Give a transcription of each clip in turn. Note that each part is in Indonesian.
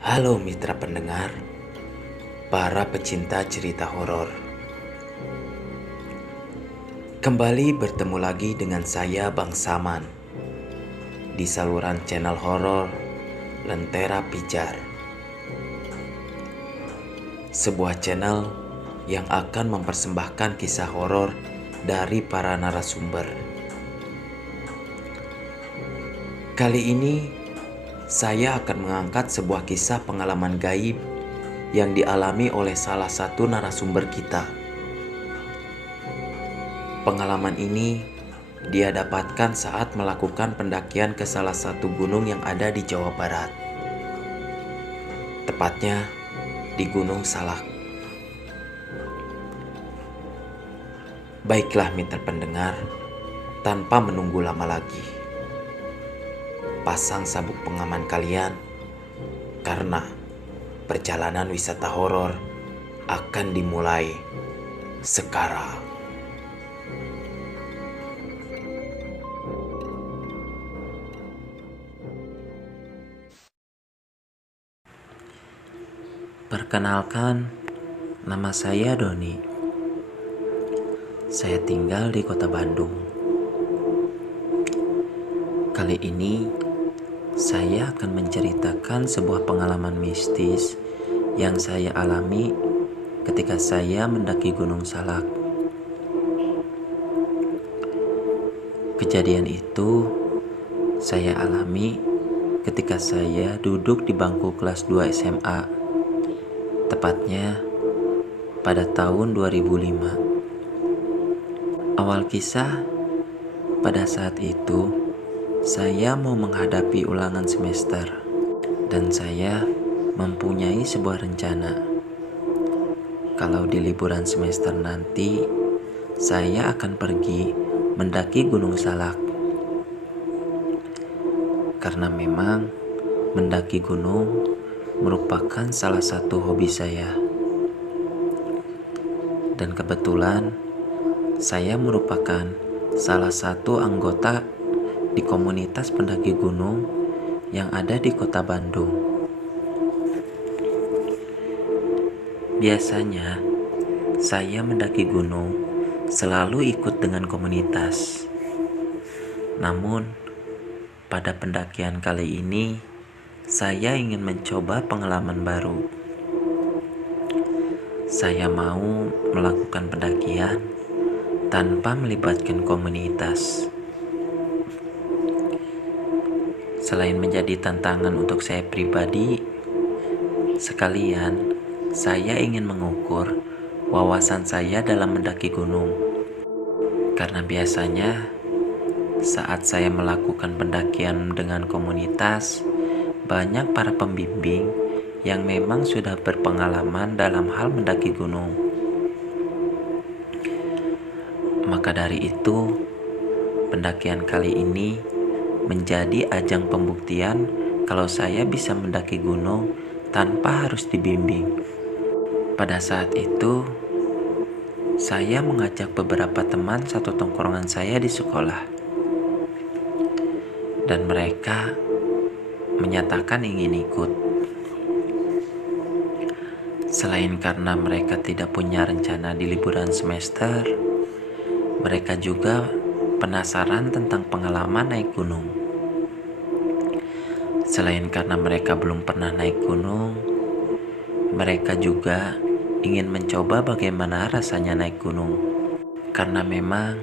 Halo mitra pendengar, para pecinta cerita horor. Kembali bertemu lagi dengan saya Bang Saman di saluran channel horor Lentera Pijar. Sebuah channel yang akan mempersembahkan kisah horor dari para narasumber. Kali ini saya akan mengangkat sebuah kisah pengalaman gaib yang dialami oleh salah satu narasumber kita. Pengalaman ini dia dapatkan saat melakukan pendakian ke salah satu gunung yang ada di Jawa Barat. Tepatnya di Gunung Salak. Baiklah mitra pendengar, tanpa menunggu lama lagi, pasang sabuk pengaman kalian karena perjalanan wisata horor akan dimulai sekarang. Perkenalkan, nama saya Doni. Saya tinggal di kota Bandung. Kali ini saya akan menceritakan sebuah pengalaman mistis yang saya alami ketika saya mendaki Gunung Salak. Kejadian itu saya alami ketika saya duduk di bangku kelas 2 SMA, tepatnya pada tahun 2005. Awal kisah, pada saat itu saya mau menghadapi ulangan semester dan saya mempunyai sebuah rencana. Kalau di liburan semester nanti, saya akan pergi mendaki Gunung Salak. Karena memang mendaki gunung merupakan salah satu hobi saya. Dan kebetulan saya merupakan salah satu anggota di komunitas pendaki gunung yang ada di kota Bandung. Biasanya saya mendaki gunung selalu ikut dengan komunitas. Namun pada pendakian kali ini saya ingin mencoba pengalaman baru. Saya mau melakukan pendakian tanpa melibatkan komunitas. Selain menjadi tantangan untuk saya pribadi, sekalian saya ingin mengukur wawasan saya dalam mendaki gunung. Karena biasanya saat saya melakukan pendakian dengan komunitas, banyak para pembimbing yang memang sudah berpengalaman dalam hal mendaki gunung. Maka dari itu, pendakian kali ini menjadi ajang pembuktian kalau saya bisa mendaki gunung tanpa harus dibimbing. Pada saat itu, saya mengajak beberapa teman satu tongkrongan saya di sekolah. Dan mereka menyatakan ingin ikut. Selain karena mereka tidak punya rencana di liburan semester, mereka juga penasaran tentang pengalaman naik gunung. Selain karena mereka belum pernah naik gunung, mereka juga ingin mencoba bagaimana rasanya naik gunung. Karena memang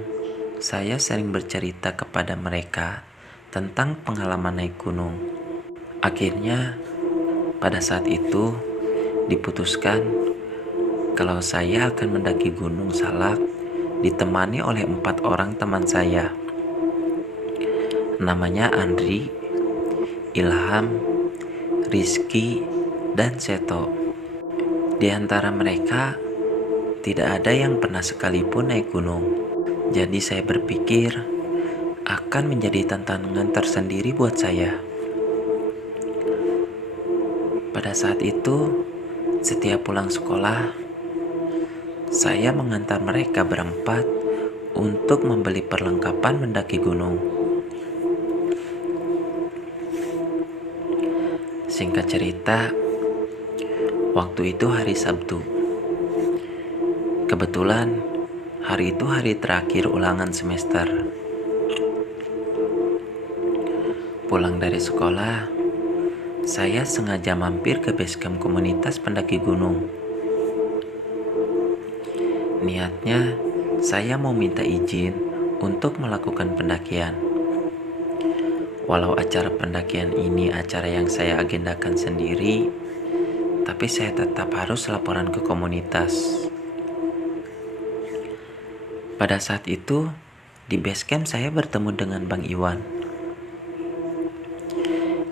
saya sering bercerita kepada mereka tentang pengalaman naik gunung. Akhirnya pada saat itu diputuskan kalau saya akan mendaki Gunung Salak ditemani oleh 4 orang teman saya. Namanya Andri, Ilham, Rizky, dan Seto. Di antara mereka tidak ada yang pernah sekalipun naik gunung. Jadi saya berpikir akan menjadi tantangan tersendiri buat saya. Pada saat itu, setiap pulang sekolah, saya mengantar mereka berempat untuk membeli perlengkapan mendaki gunung. Singkat cerita, Waktu itu hari Sabtu. Kebetulan hari itu hari terakhir ulangan semester. Pulang dari sekolah, saya sengaja mampir ke basecamp komunitas pendaki gunung. Niatnya, saya mau minta izin untuk melakukan pendakian. Walau acara pendakian ini acara yang saya agendakan sendiri, tapi saya tetap harus laporan ke komunitas. Pada saat itu, di basecamp saya bertemu dengan Bang Iwan.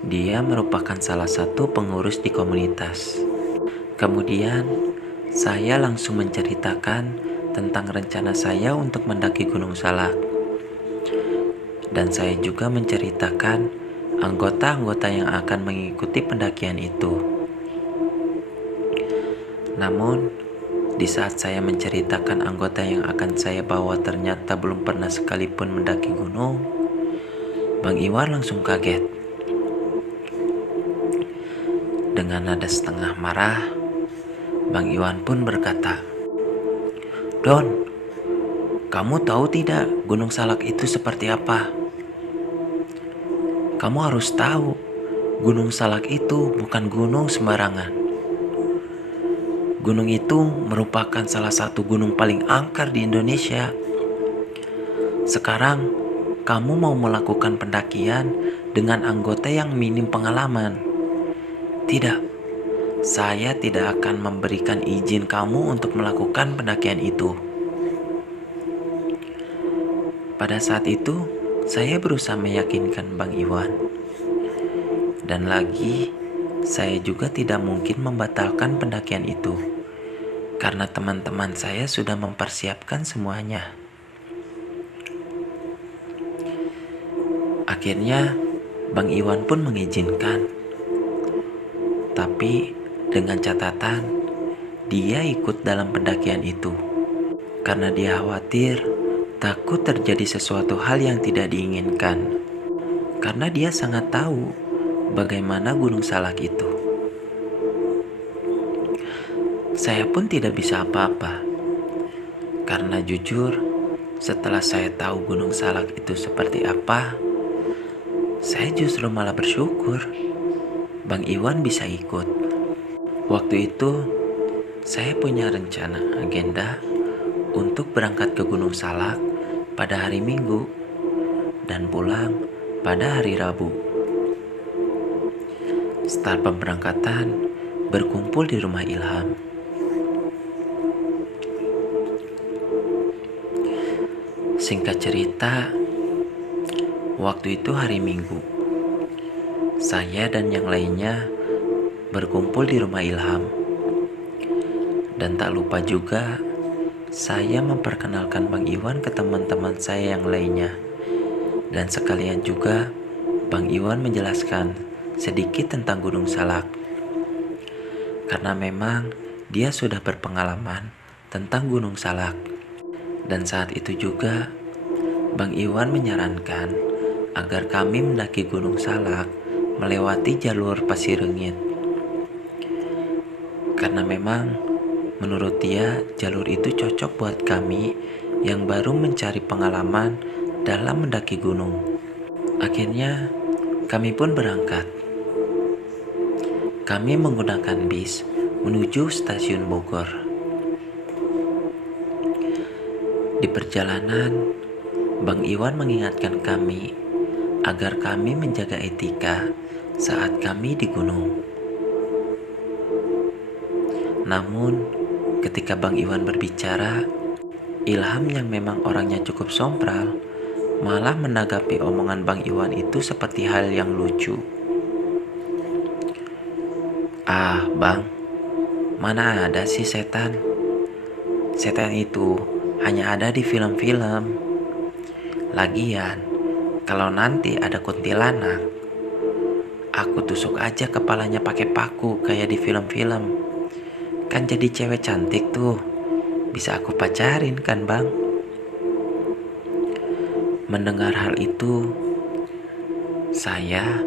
Dia merupakan salah satu pengurus di komunitas. Kemudian, saya langsung menceritakan tentang rencana saya untuk mendaki Gunung Salak. Dan saya juga menceritakan anggota-anggota yang akan mengikuti pendakian itu. Namun, di saat saya menceritakan anggota yang akan saya bawa ternyata belum pernah sekalipun mendaki gunung, Bang Iwan langsung kaget. Dengan nada setengah marah, Bang Iwan pun berkata, "Don, kamu tahu tidak Gunung Salak itu seperti apa? Kamu harus tahu, Gunung Salak itu bukan gunung sembarangan. Gunung itu merupakan salah satu gunung paling angker di Indonesia. Sekarang, kamu mau melakukan pendakian dengan anggota yang minim pengalaman. Tidak, saya tidak akan memberikan izin kamu untuk melakukan pendakian itu." Pada saat itu, saya berusaha meyakinkan Bang Iwan. Dan lagi, saya juga tidak mungkin membatalkan pendakian itu, karena teman-teman saya sudah mempersiapkan semuanya. Akhirnya, Bang Iwan pun mengizinkan. Tapi dengan catatan, dia ikut dalam pendakian itu karena dia khawatir takut terjadi sesuatu hal yang tidak diinginkan. Karena dia sangat tahu bagaimana Gunung Salak itu. Saya pun tidak bisa apa-apa. Karena jujur, setelah saya tahu Gunung Salak itu seperti apa, saya justru malah bersyukur Bang Iwan bisa ikut. Waktu itu, saya punya rencana agenda untuk berangkat ke Gunung Salak pada hari Minggu dan pulang pada hari Rabu. Setelah pemberangkatan, berkumpul di rumah Ilham. Singkat cerita, waktu itu hari Minggu. Saya dan yang lainnya berkumpul di rumah Ilham. Dan tak lupa juga, saya memperkenalkan Bang Iwan ke teman-teman saya yang lainnya. Dan sekalian juga, Bang Iwan menjelaskan sedikit tentang Gunung Salak. Karena memang dia sudah berpengalaman tentang Gunung Salak. Dan saat itu juga, Bang Iwan menyarankan agar kami mendaki Gunung Salak melewati jalur pasir rengit. Karena memang menurut dia jalur itu cocok buat kami yang baru mencari pengalaman dalam mendaki gunung. Akhirnya kami pun berangkat. Kami menggunakan bis menuju stasiun Bogor. Di perjalanan, Bang Iwan mengingatkan kami agar kami menjaga etika saat kami di gunung. Namun, ketika Bang Iwan berbicara, Ilham yang memang orangnya cukup sompral malah menanggapi omongan Bang Iwan itu seperti hal yang lucu. "Ah, Bang, mana ada sih setan? Setan itu hanya ada di film-film. Lagian, kalau nanti ada kuntilanak, aku tusuk aja kepalanya pakai paku kayak di film-film. Kan jadi cewek cantik tuh. Bisa aku pacarin kan, Bang?" Mendengar hal itu, saya,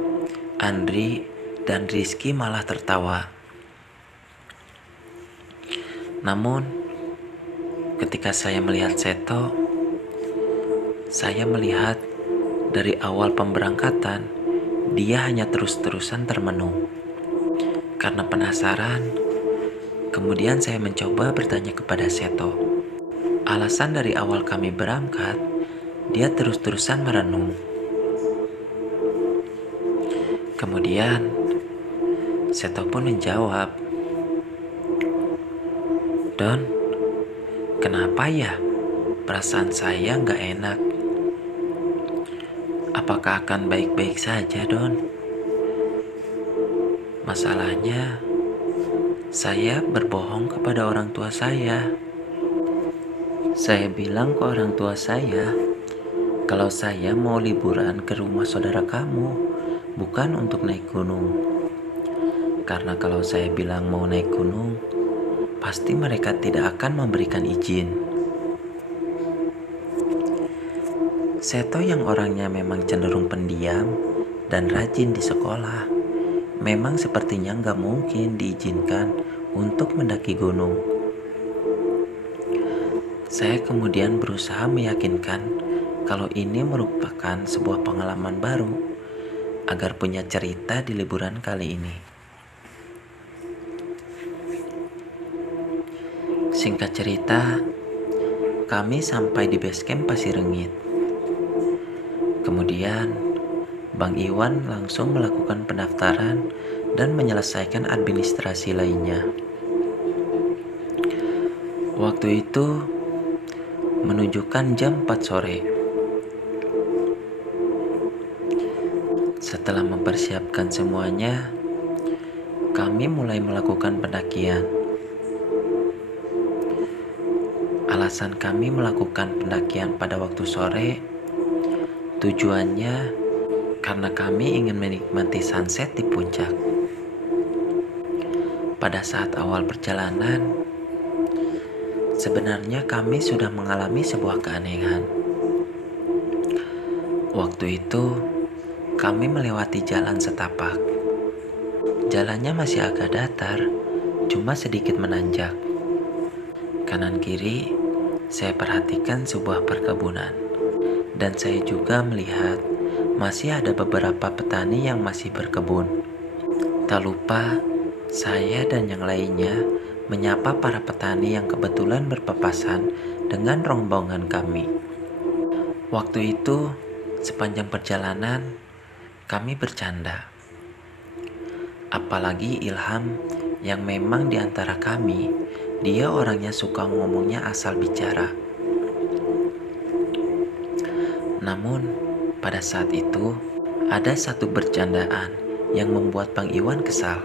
Andri, dan Rizky malah tertawa. Namun, ketika saya melihat Seto, saya melihat dari awal pemberangkatan, dia hanya terus-terusan termenung. Karena penasaran, kemudian saya mencoba bertanya kepada Seto. Alasan dari awal kami berangkat, dia terus-terusan merenung. Kemudian, Seto pun menjawab, "Don, kenapa ya perasaan saya nggak enak? Apakah akan baik-baik saja, Don? Masalahnya, saya berbohong kepada orang tua saya. Saya bilang ke orang tua saya, kalau saya mau liburan ke rumah saudara kamu, bukan untuk naik gunung. Karena kalau saya bilang mau naik gunung, pasti mereka tidak akan memberikan izin." Seto yang orangnya memang cenderung pendiam dan rajin di sekolah, memang sepertinya nggak mungkin diizinkan untuk mendaki gunung. Saya kemudian berusaha meyakinkan kalau ini merupakan sebuah pengalaman baru agar punya cerita di liburan kali ini. Singkat cerita, kami sampai di base camp Pasirengit. Kemudian, Bang Iwan langsung melakukan pendaftaran dan menyelesaikan administrasi lainnya. Waktu itu menunjukkan jam 4 sore. Setelah mempersiapkan semuanya, kami mulai melakukan pendakian. Alasan kami melakukan pendakian pada waktu sore, tujuannya karena kami ingin menikmati sunset di puncak. Pada saat awal perjalanan, sebenarnya kami sudah mengalami sebuah keanehan. Waktu itu, kami melewati jalan setapak. Jalannya masih agak datar, cuma sedikit menanjak. Kanan kiri, saya perhatikan sebuah perkebunan. Dan saya juga melihat masih ada beberapa petani yang masih berkebun. Tak lupa, saya dan yang lainnya menyapa para petani yang kebetulan berpapasan dengan rombongan kami. Waktu itu, sepanjang perjalanan, kami bercanda. Apalagi Ilham yang memang di antara kami, dia orangnya suka ngomongnya asal bicara. Namun, pada saat itu, ada satu bercandaan yang membuat Bang Iwan kesal.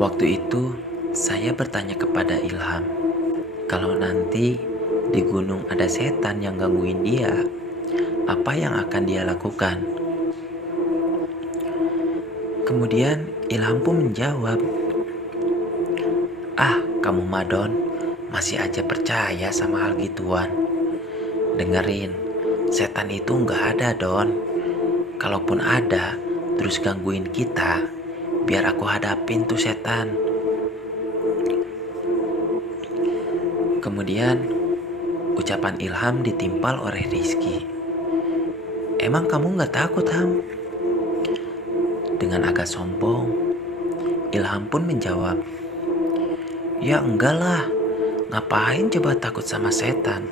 Waktu itu, saya bertanya kepada Ilham, kalau nanti di gunung ada setan yang gangguin dia, apa yang akan dia lakukan? Kemudian Ilham pun menjawab, "Ah, kamu Madon, masih aja percaya sama hal gituan. Dengerin, setan itu nggak ada, Don. Kalaupun ada, terus gangguin kita, biar aku hadapin tuh setan." Kemudian ucapan Ilham ditimpal oleh Rizky. "Emang kamu gak takut, Ham?" Dengan agak sombong, Ilham pun menjawab, "Ya enggak lah, ngapain coba takut sama setan?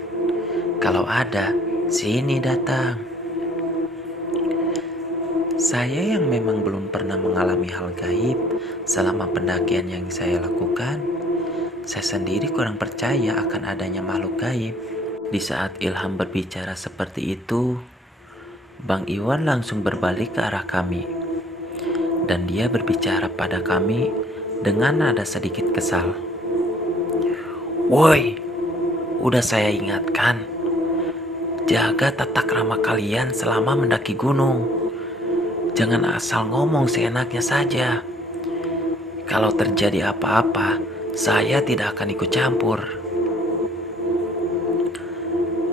Kalau ada, sini datang." Saya yang memang belum pernah mengalami hal gaib selama pendakian yang saya lakukan, saya sendiri kurang percaya akan adanya makhluk gaib. Di saat Ilham berbicara seperti itu, Bang Iwan langsung berbalik ke arah kami. Dan dia berbicara pada kami dengan nada sedikit kesal. "Woi, udah saya ingatkan, jaga tata krama kalian selama mendaki gunung. Jangan asal ngomong seenaknya saja. Kalau terjadi apa-apa, saya tidak akan ikut campur."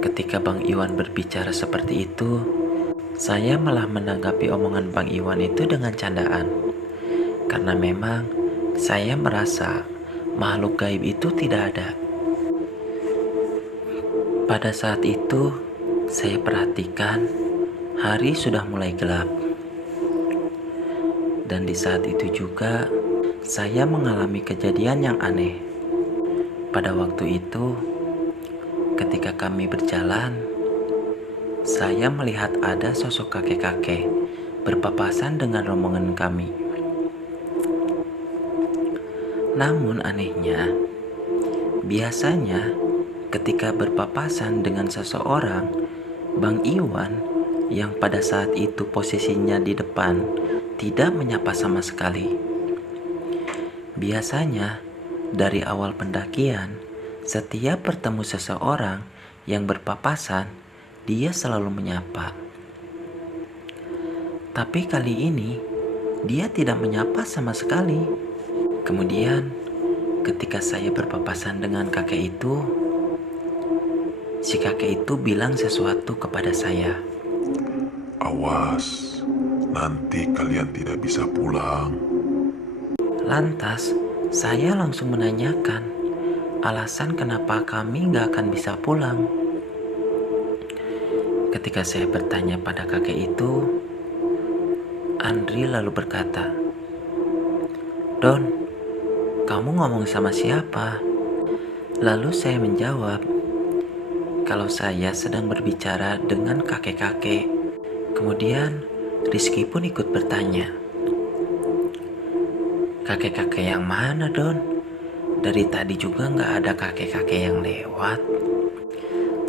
Ketika Bang Iwan berbicara seperti itu, saya malah menanggapi omongan Bang Iwan itu dengan candaan. Karena memang saya merasa makhluk gaib itu tidak ada. Pada saat itu, saya perhatikan hari sudah mulai gelap. Dan di saat itu juga, saya mengalami kejadian yang aneh. Pada waktu itu, ketika kami berjalan, saya melihat ada sosok kakek-kakek berpapasan dengan rombongan kami. Namun anehnya, biasanya ketika berpapasan dengan seseorang, Bang Iwan yang pada saat itu posisinya di depan tidak menyapa sama sekali. Biasanya dari awal pendakian, setiap bertemu seseorang yang berpapasan, dia selalu menyapa. Tapi kali ini dia tidak menyapa sama sekali. Kemudian ketika saya berpapasan dengan kakek itu, si kakek itu bilang sesuatu kepada saya. Awas, nanti kalian tidak bisa pulang. Lantas saya langsung menanyakan alasan kenapa kami gak akan bisa pulang. Ketika saya bertanya pada kakek itu, Andri lalu berkata, "Don, kamu ngomong sama siapa?" Lalu saya menjawab, kalau saya sedang berbicara dengan kakek-kakek. Kemudian Rizky pun ikut bertanya, "Kakek-kakek yang mana, Don? Dari tadi juga gak ada kakek-kakek yang lewat."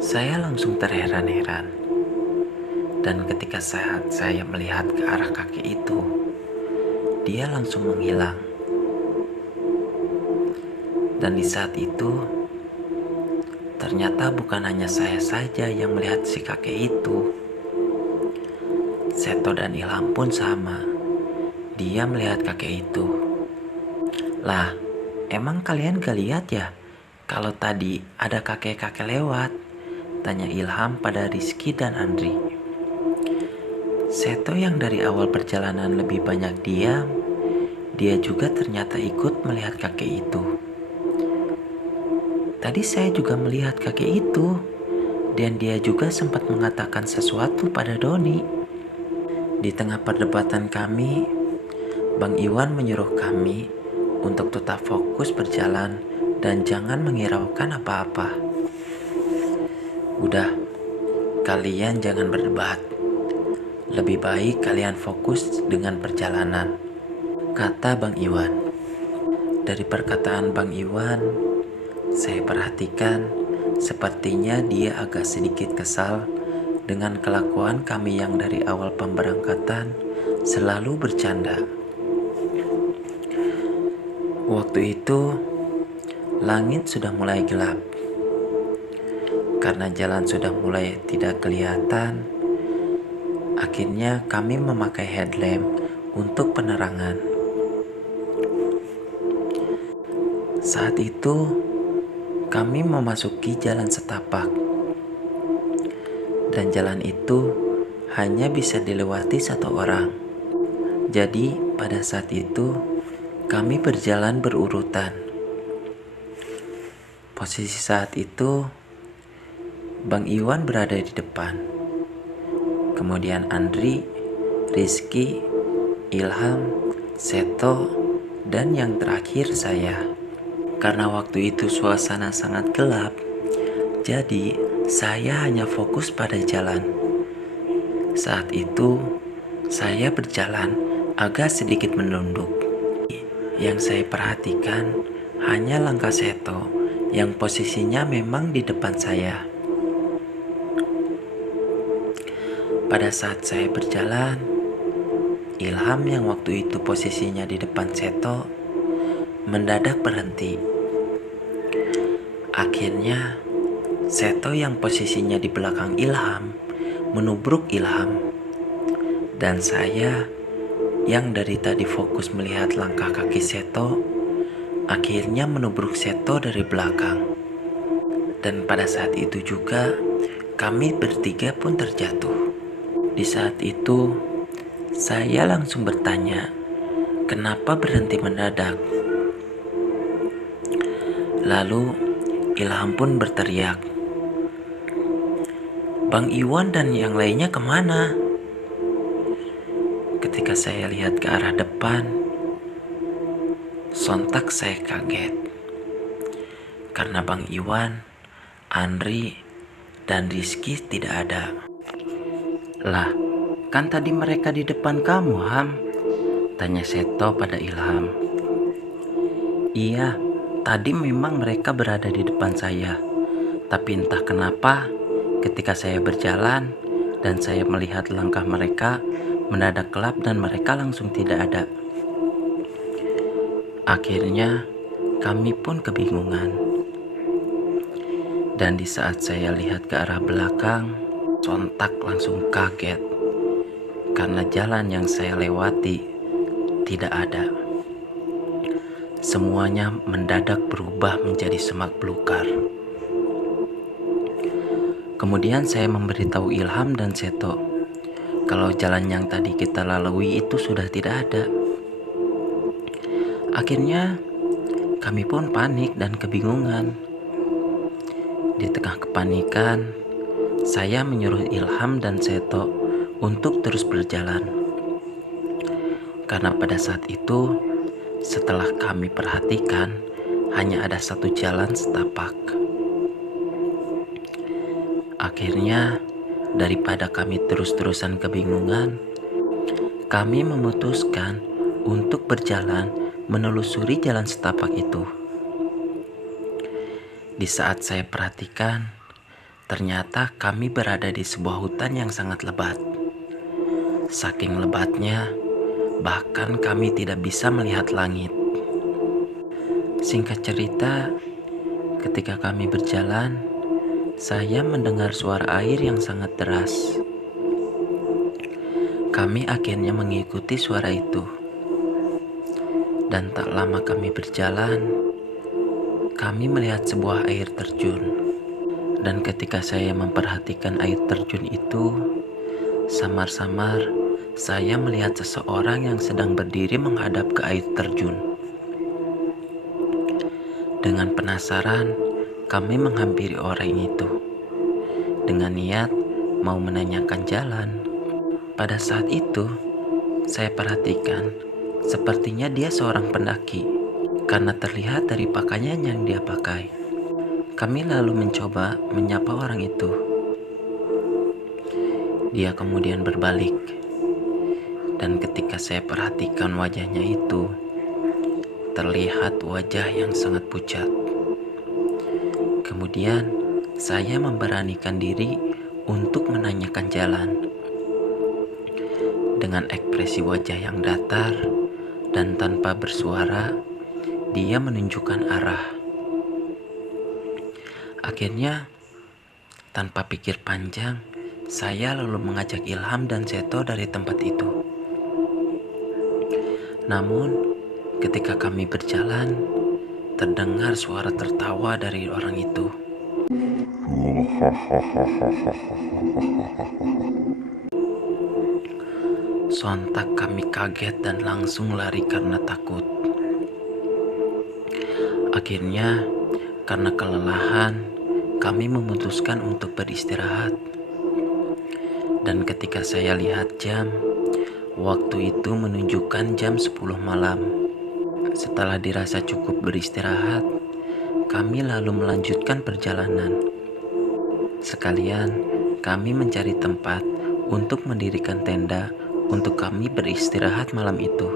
Saya langsung terheran-heran. Dan ketika saat saya melihat ke arah kakek itu, dia langsung menghilang. Dan di saat itu, ternyata bukan hanya saya saja yang melihat si kakek itu. Seto dan Ilham pun sama. Dia melihat kakek itu. "Lah, emang kalian gak lihat ya kalau tadi ada kakek-kakek lewat?" tanya Ilham pada Rizky dan Andri. Seto yang dari awal perjalanan lebih banyak diam, dia juga ternyata ikut melihat kakek itu. Tadi saya juga melihat kakek itu, dan dia juga sempat mengatakan sesuatu pada Doni. Di tengah perdebatan kami, Bang Iwan menyuruh kami untuk tetap fokus berjalan dan jangan menghiraukan apa-apa. "Udah, kalian jangan berdebat. Lebih baik kalian fokus dengan perjalanan," kata Bang Iwan. Dari perkataan Bang Iwan, saya perhatikan sepertinya dia agak sedikit kesal dengan kelakuan kami yang dari awal pemberangkatan selalu bercanda. Waktu itu, langit sudah mulai gelap. Karena jalan sudah mulai tidak kelihatan, akhirnya kami memakai headlamp untuk penerangan. Saat itu, kami memasuki jalan setapak. Dan jalan itu hanya bisa dilewati satu orang. Jadi pada saat itu kami berjalan berurutan. Posisi saat itu Bang Iwan berada di depan. Kemudian Andri, Rizky, Ilham, Seto, dan yang terakhir saya. Karena waktu itu suasana sangat gelap, jadi saya hanya fokus pada jalan. Saat itu, saya berjalan agak sedikit menunduk. Yang saya perhatikan hanya langkah Seto yang posisinya memang di depan saya. Pada saat saya berjalan, Ilham yang waktu itu posisinya di depan Seto mendadak berhenti. Akhirnya Seto yang posisinya di belakang Ilham menubruk Ilham, dan saya yang dari tadi fokus melihat langkah kaki Seto akhirnya menubruk Seto dari belakang. Dan pada saat itu juga kami bertiga pun terjatuh. Di saat itu saya langsung bertanya, kenapa berhenti mendadak? Lalu Ilham pun berteriak, "Bang Iwan dan yang lainnya kemana?" Ketika saya lihat ke arah depan, sontak saya kaget. Karena Bang Iwan, Andri, dan Rizky tidak ada. "Lah, kan tadi mereka di depan kamu, Ham?" tanya Seto pada Ilham. "Iya, tadi memang mereka berada di depan saya. Tapi entah kenapa, ketika saya berjalan dan saya melihat langkah mereka mendadak gelap dan mereka langsung tidak ada. Akhirnya, kami pun kebingungan. Dan di saat saya lihat ke arah belakang, sontak langsung kaget karena jalan yang saya lewati tidak ada. Semuanya mendadak berubah menjadi semak belukar. Kemudian saya memberitahu Ilham dan Seto kalau jalan yang tadi kita lalui itu sudah tidak ada. Akhirnya kami pun panik dan kebingungan. Di tengah kepanikan, saya menyuruh Ilham dan Seto untuk terus berjalan. Karena pada saat itu, setelah kami perhatikan, hanya ada satu jalan setapak. Akhirnya, daripada kami terus-terusan kebingungan, kami memutuskan untuk berjalan menelusuri jalan setapak itu. Di saat saya perhatikan, ternyata kami berada di sebuah hutan yang sangat lebat. Saking lebatnya, bahkan kami tidak bisa melihat langit. Singkat cerita, ketika kami berjalan, saya mendengar suara air yang sangat deras. Kami akhirnya mengikuti suara itu. Dan tak lama kami berjalan, kami melihat sebuah air terjun. Dan ketika saya memperhatikan air terjun itu, samar-samar saya melihat seseorang yang sedang berdiri menghadap ke air terjun. Dengan penasaran, kami menghampiri orang itu dengan niat mau menanyakan jalan. Pada saat itu, saya perhatikan sepertinya dia seorang pendaki karena terlihat dari pakaian yang dia pakai. Kami lalu mencoba menyapa orang itu. Dia kemudian berbalik, dan ketika saya perhatikan wajahnya itu, terlihat wajah yang sangat pucat. Kemudian saya memberanikan diri untuk menanyakan jalan. Dengan ekspresi wajah yang datar dan tanpa bersuara, dia menunjukkan arah. Akhirnya, tanpa pikir panjang, saya lalu mengajak Ilham dan Seto dari tempat itu. Namun, ketika kami berjalan, terdengar suara tertawa dari orang itu. Sontak kami kaget dan langsung lari karena takut. Akhirnya, karena kelelahan, kami memutuskan untuk beristirahat. Dan ketika saya lihat jam, waktu itu menunjukkan jam 10 malam. Setelah dirasa cukup beristirahat, kami lalu melanjutkan perjalanan. Sekalian, kami mencari tempat untuk mendirikan tenda untuk kami beristirahat malam itu.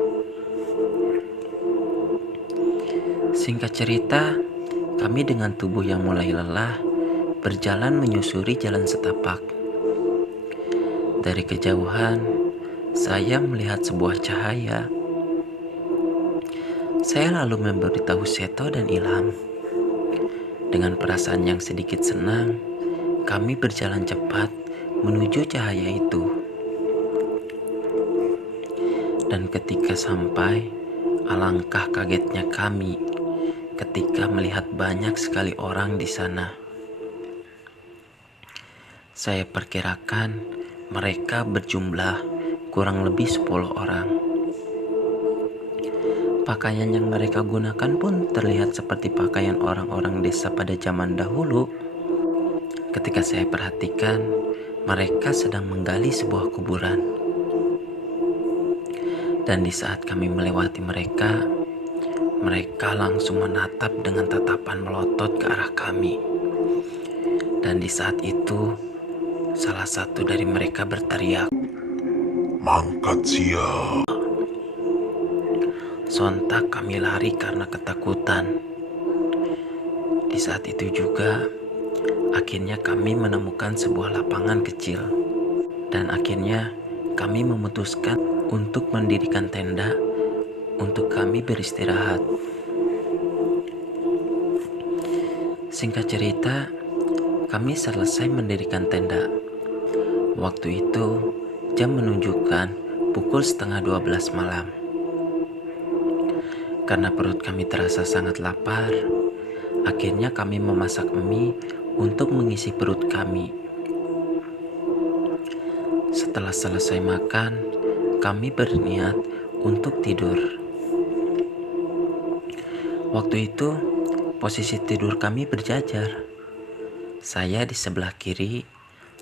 Singkat cerita, kami dengan tubuh yang mulai lelah berjalan menyusuri jalan setapak. Dari kejauhan, saya melihat sebuah cahaya. Saya lalu memberitahu Seto dan Ilham. Dengan perasaan yang sedikit senang, kami berjalan cepat menuju cahaya itu. Dan ketika sampai, alangkah kagetnya kami ketika melihat banyak sekali orang di sana. Saya perkirakan mereka berjumlah kurang lebih 10 orang. Pakaian yang mereka gunakan pun terlihat seperti pakaian orang-orang desa pada zaman dahulu. Ketika saya perhatikan, mereka sedang menggali sebuah kuburan. Dan di saat kami melewati mereka, mereka langsung menatap dengan tatapan melotot ke arah kami. Dan di saat itu, salah satu dari mereka berteriak. Mangkat siap. Sontak kami lari karena ketakutan. Di saat itu juga, akhirnya kami menemukan sebuah lapangan kecil. Dan akhirnya kami memutuskan untuk mendirikan tenda untuk kami beristirahat. Singkat cerita, kami selesai mendirikan tenda. Waktu itu, jam menunjukkan pukul 11:30 malam. Karena perut kami terasa sangat lapar, akhirnya kami memasak mie untuk mengisi perut kami. Setelah selesai makan, kami berniat untuk tidur. Waktu itu, posisi tidur kami berjajar. Saya di sebelah kiri,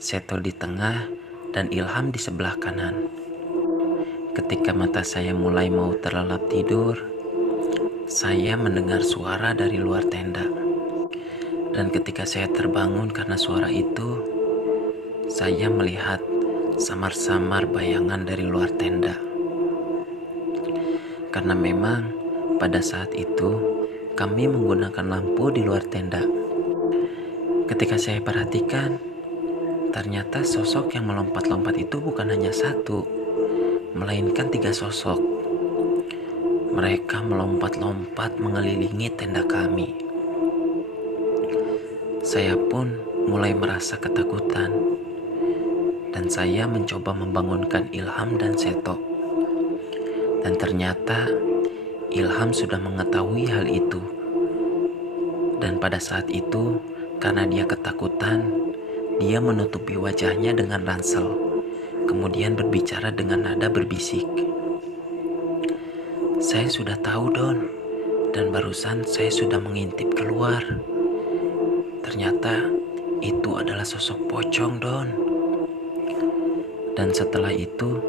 Seto di tengah, dan Ilham di sebelah kanan. Ketika mata saya mulai mau terlelap tidur, saya mendengar suara dari luar tenda. Dan ketika saya terbangun karena suara itu, saya melihat samar-samar bayangan dari luar tenda. Karena memang pada saat itu kami menggunakan lampu di luar tenda. Ketika saya perhatikan, ternyata sosok yang melompat-lompat itu bukan hanya satu, melainkan 3 sosok. Mereka melompat-lompat mengelilingi tenda kami. Saya pun mulai merasa ketakutan, dan saya mencoba membangunkan Ilham dan Seto. Dan ternyata Ilham sudah mengetahui hal itu. Dan pada saat itu, karena dia ketakutan, dia menutupi wajahnya dengan ransel, kemudian berbicara dengan nada berbisik. Saya sudah tahu, Don, dan barusan saya sudah mengintip keluar. Ternyata itu adalah sosok pocong, Don. Dan setelah itu,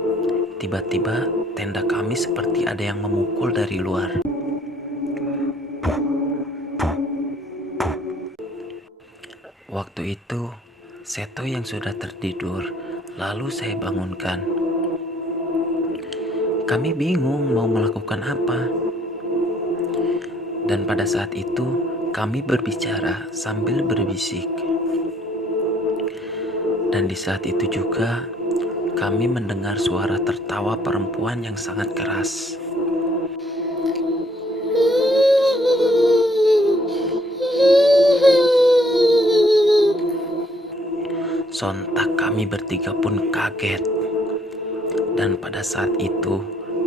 tiba-tiba tenda kami seperti ada yang memukul dari luar. Waktu itu, Seto yang sudah tertidur, lalu saya bangunkan. Kami bingung mau melakukan apa. Dan pada saat itu, kami berbicara sambil berbisik. Dan di saat itu juga, kami mendengar suara tertawa perempuan yang sangat keras. Sontak kami bertiga pun kaget. Dan pada saat itu,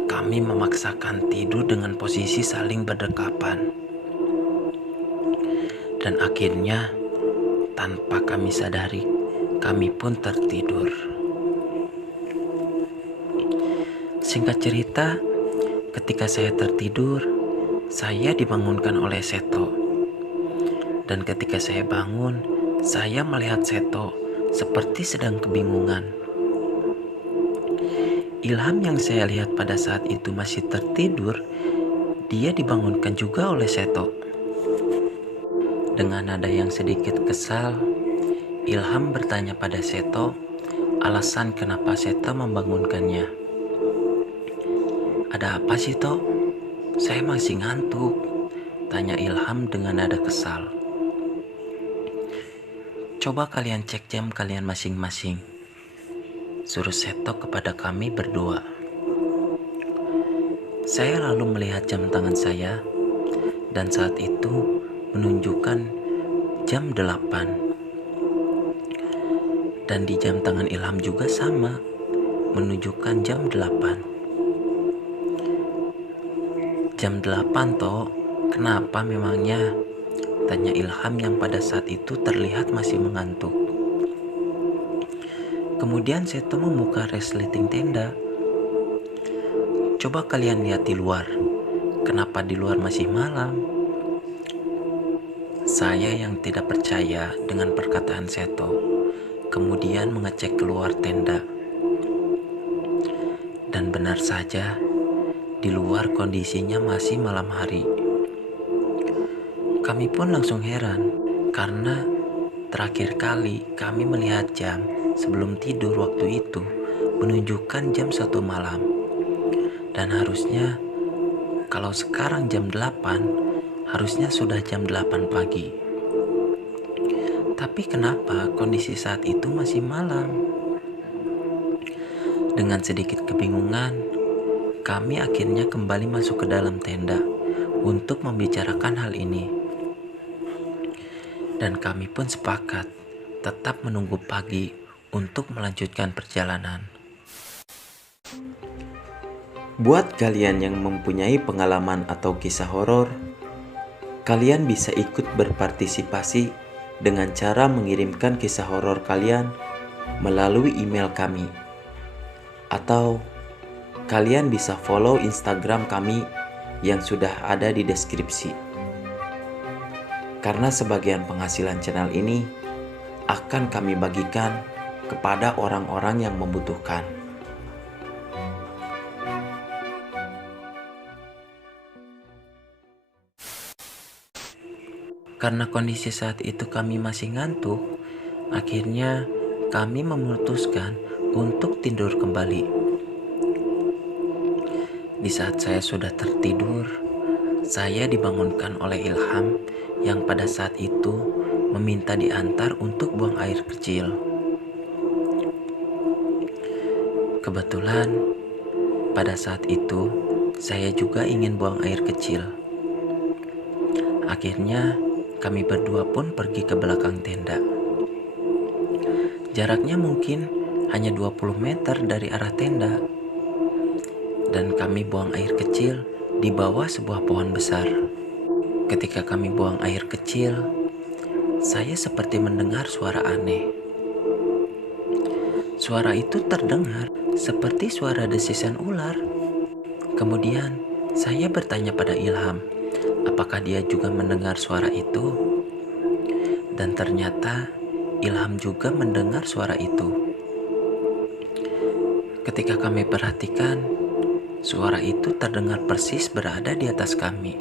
kami memaksakan tidur dengan posisi saling berdekapan. Dan akhirnya, tanpa kami sadari, kami pun tertidur. Singkat cerita, ketika saya tertidur, saya dibangunkan oleh Seto. Dan ketika saya bangun, saya melihat Seto seperti sedang kebingungan. Ilham yang saya lihat pada saat itu masih tertidur, dia dibangunkan juga oleh Seto. Dengan nada yang sedikit kesal, Ilham bertanya pada Seto alasan kenapa Seto membangunkannya. "Ada apa sih, Tok? Saya masih ngantuk," tanya Ilham dengan nada kesal. "Coba kalian cek jam kalian masing-masing," suruh Seto kepada kami berdua. Saya lalu melihat jam tangan saya, dan saat itu menunjukkan jam 8. Dan di jam tangan Ilham juga sama, menunjukkan jam 8. "Jam 8, Tok. Kenapa memangnya?" tanya Ilham yang pada saat itu terlihat masih mengantuk. Kemudian Seto membuka resleting tenda. "Coba kalian lihat di luar. kenapa di luar masih malam? Saya yang tidak percaya dengan perkataan Seto, kemudian mengecek keluar tenda. Dan benar saja, di luar kondisinya masih malam hari. Kami pun langsung heran, karena terakhir kali kami melihat jam sebelum tidur waktu itu menunjukkan jam 1 malam. Dan harusnya kalau sekarang jam 8, harusnya sudah jam 8 pagi. Tapi kenapa kondisi saat itu masih malam? Dengan sedikit kebingungan, kami akhirnya kembali masuk ke dalam tenda untuk membicarakan hal ini. Dan kami pun sepakat tetap menunggu pagi untuk melanjutkan perjalanan. Buat kalian yang mempunyai pengalaman atau kisah horor, kalian bisa ikut berpartisipasi dengan cara mengirimkan kisah horor kalian melalui email kami. Atau kalian bisa follow Instagram kami yang sudah ada di deskripsi. Karena sebagian penghasilan channel ini akan kami bagikan kepada orang-orang yang membutuhkan. Karena kondisi saat itu kami masih ngantuk, akhirnya kami memutuskan untuk tidur kembali. Di saat saya sudah tertidur, saya dibangunkan oleh Ilham yang pada saat itu meminta diantar untuk buang air kecil. Kebetulan pada saat itu saya juga ingin buang air kecil. Akhirnya kami berdua pun pergi ke belakang tenda. Jaraknya mungkin hanya 20 meter dari arah tenda. Dan kami buang air kecil di bawah sebuah pohon besar. Ketika kami buang air kecil, saya seperti mendengar suara aneh. Suara itu terdengar seperti suara desisan ular. Kemudian saya bertanya pada Ilham, apakah dia juga mendengar suara itu? Dan ternyata Ilham juga mendengar suara itu. Ketika kami perhatikan, suara itu terdengar persis berada di atas kami.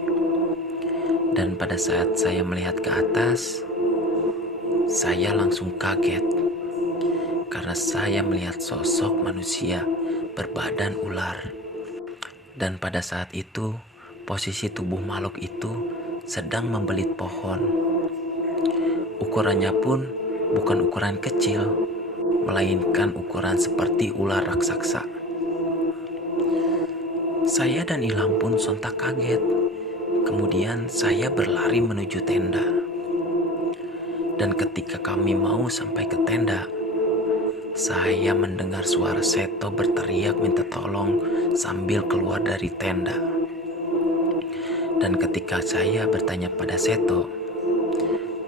Dan pada saat saya melihat ke atas, saya langsung kaget karena saya melihat sosok manusia berbadan ular. Dan pada saat itu, posisi tubuh makhluk itu sedang membelit pohon. Ukurannya pun bukan ukuran kecil, melainkan ukuran seperti ular raksasa. Saya dan Ilham pun sontak kaget. Kemudian saya berlari menuju tenda. Dan ketika kami mau sampai ke tenda, saya mendengar suara Seto berteriak minta tolong sambil keluar dari tenda. Dan ketika saya bertanya pada Seto,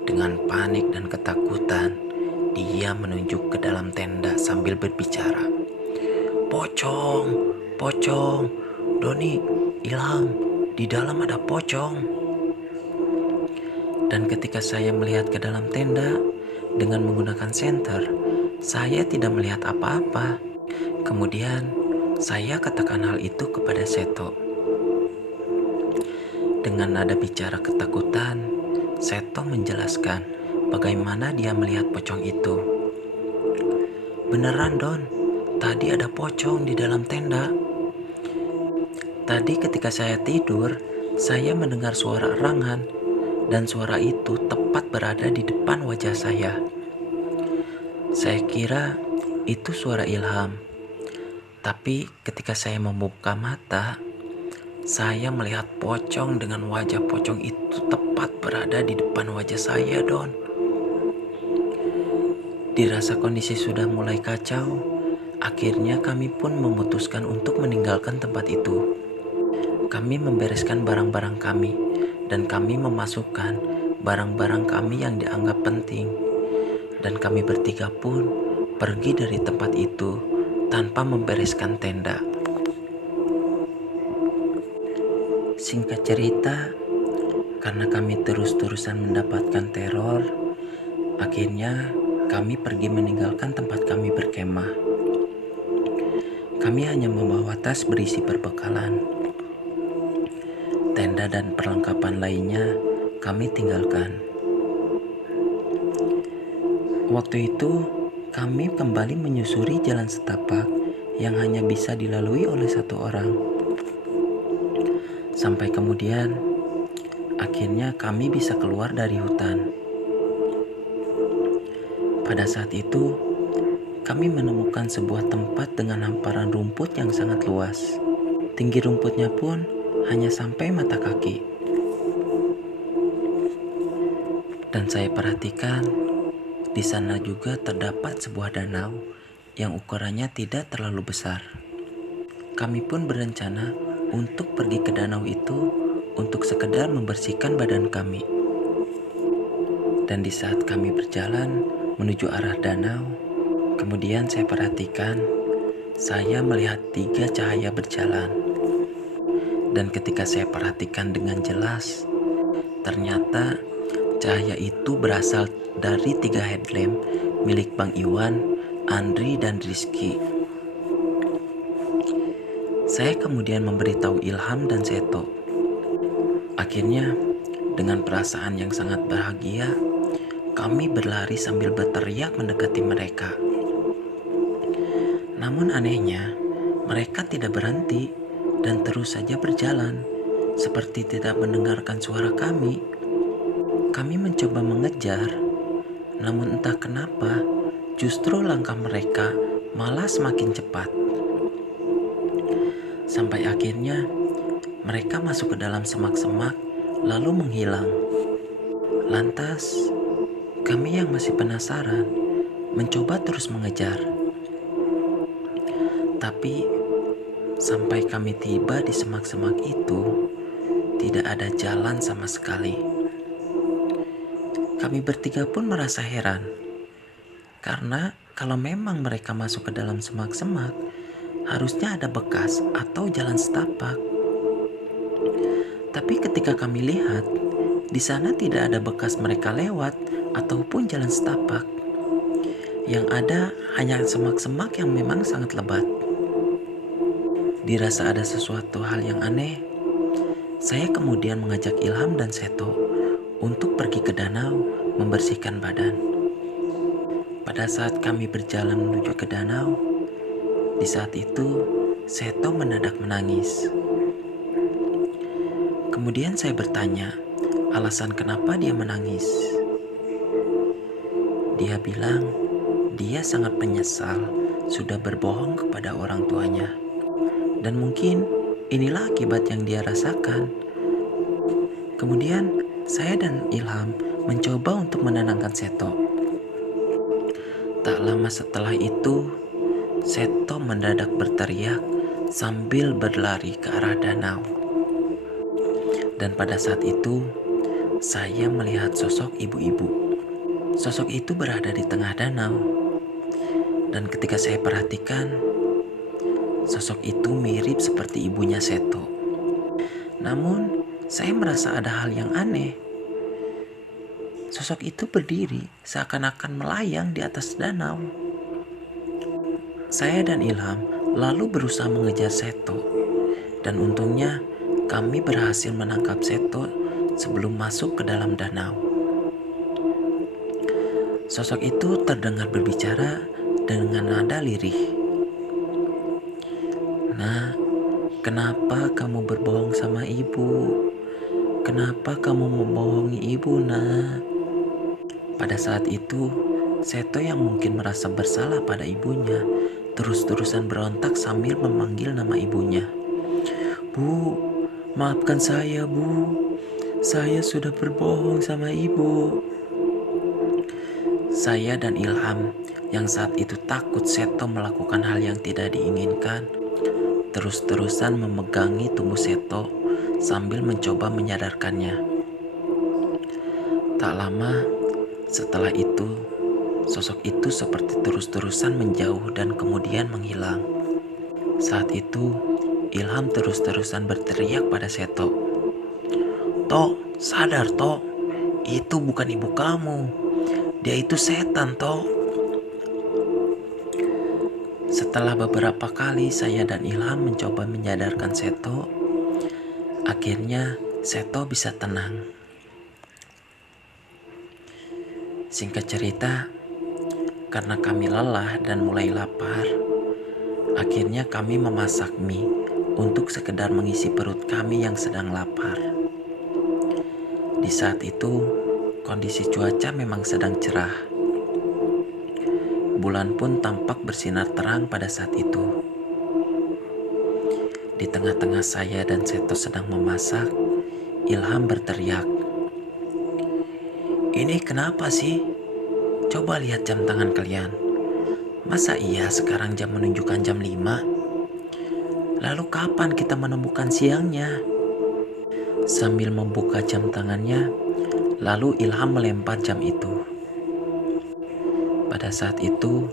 dengan panik dan ketakutan, dia menunjuk ke dalam tenda sambil berbicara. Pocong, pocong, Doni, Ilham, di dalam ada pocong. Dan ketika saya melihat ke dalam tenda dengan menggunakan senter, saya tidak melihat apa-apa. Kemudian saya katakan hal itu kepada Seto. Dengan nada bicara ketakutan, Seto menjelaskan bagaimana dia melihat pocong itu. Beneran Don, tadi ada pocong di dalam tenda. Tadi ketika saya tidur, saya mendengar suara erangan dan suara itu tepat berada di depan wajah saya. Saya kira itu suara Ilham. Tapi ketika saya membuka mata, saya melihat pocong dengan wajah pocong itu tepat berada di depan wajah saya, Don. Dirasa kondisi sudah mulai kacau, akhirnya kami pun memutuskan untuk meninggalkan tempat itu. Kami membereskan barang-barang kami dan kami memasukkan barang-barang kami yang dianggap penting. Dan kami bertiga pun pergi dari tempat itu tanpa membereskan tenda. Singkat cerita, karena kami terus-terusan mendapatkan teror, akhirnya kami pergi meninggalkan tempat kami berkemah. Kami hanya membawa tas berisi perbekalan. Tenda dan perlengkapan lainnya kami tinggalkan. Waktu itu, kami kembali menyusuri jalan setapak yang hanya bisa dilalui oleh satu orang. Sampai kemudian, akhirnya kami bisa keluar dari hutan. Pada saat itu, kami menemukan sebuah tempat dengan hamparan rumput yang sangat luas. Tinggi rumputnya pun hanya sampai mata kaki. Dan saya perhatikan, di sana juga terdapat sebuah danau yang ukurannya tidak terlalu besar. Kami pun berencana untuk pergi ke danau itu untuk sekedar membersihkan badan kami. Dan di saat kami berjalan menuju arah danau, kemudian saya perhatikan, saya melihat 3 cahaya berjalan. Dan ketika saya perhatikan dengan jelas, ternyata cahaya itu berasal dari 3 headlamp milik Bang Iwan, Andri, dan Rizky. Saya kemudian memberitahu Ilham dan Seto. Akhirnya, dengan perasaan yang sangat bahagia, kami berlari sambil berteriak mendekati mereka. Namun anehnya, mereka tidak berhenti dan terus saja berjalan, seperti tidak mendengarkan suara kami. Kami mencoba mengejar, namun entah kenapa, justru langkah mereka malah semakin cepat. Sampai akhirnya, mereka masuk ke dalam semak-semak, lalu menghilang. Lantas, kami yang masih penasaran, mencoba terus mengejar. Tapi, sampai kami tiba di semak-semak itu, tidak ada jalan sama sekali. Kami bertiga pun merasa heran, karena kalau memang mereka masuk ke dalam semak-semak, harusnya ada bekas atau jalan setapak. Tapi ketika kami lihat, di sana tidak ada bekas mereka lewat ataupun jalan setapak. Yang ada hanya semak-semak yang memang sangat lebat. Dirasa ada sesuatu hal yang aneh, saya kemudian mengajak Ilham dan Seto untuk pergi ke danau membersihkan badan. Pada saat kami berjalan menuju ke danau, di saat itu Seto mendadak menangis. Kemudian saya bertanya, alasan kenapa dia menangis. Dia bilang, dia sangat menyesal sudah berbohong kepada orang tuanya. Dan mungkin inilah akibat yang dia rasakan. Kemudian saya dan Ilham mencoba untuk menenangkan Seto. Tak lama setelah itu, Seto mendadak berteriak sambil berlari ke arah danau. Dan pada saat itu, saya melihat sosok ibu-ibu. Sosok itu berada di tengah danau. Dan ketika saya perhatikan, sosok itu mirip seperti ibunya Seto. Namun, saya merasa ada hal yang aneh. Sosok itu berdiri seakan-akan melayang di atas danau. Saya dan Ilham lalu berusaha mengejar Seto. Dan untungnya, kami berhasil menangkap Seto sebelum masuk ke dalam danau. Sosok itu terdengar berbicara dengan nada lirih. "Nak, kenapa kamu berbohong sama ibu? Kenapa kamu membohongi ibu, nak?" Pada saat itu, Seto yang mungkin merasa bersalah pada ibunya, terus-terusan berontak sambil memanggil nama ibunya. "Bu, maafkan saya, Bu. Saya sudah berbohong sama ibu." Saya dan Ilham yang saat itu takut Seto melakukan hal yang tidak diinginkan, terus-terusan memegangi tubuh Seto sambil mencoba menyadarkannya. Tak lama setelah itu, sosok itu seperti terus-terusan menjauh dan kemudian menghilang. Saat itu, Ilham terus-terusan berteriak pada Seto, Tok, sadar Tok, itu bukan ibu kamu. Dia itu setan Tok. Setelah beberapa kali saya dan Ilham mencoba menyadarkan Seto, akhirnya Seto bisa tenang. Singkat cerita, karena kami lelah dan mulai lapar, akhirnya kami memasak mie untuk sekedar mengisi perut kami yang sedang lapar. Di saat itu, kondisi cuaca memang sedang cerah. Bulan pun tampak bersinar terang pada saat itu. Di tengah-tengah saya dan Seto sedang memasak, Ilham berteriak, "Ini kenapa sih? Coba lihat jam tangan kalian. Masa iya sekarang jam menunjukkan jam 5? Lalu kapan kita menemukan siangnya?" Sambil membuka jam tangannya, lalu Ilham melempar jam itu. Pada saat itu,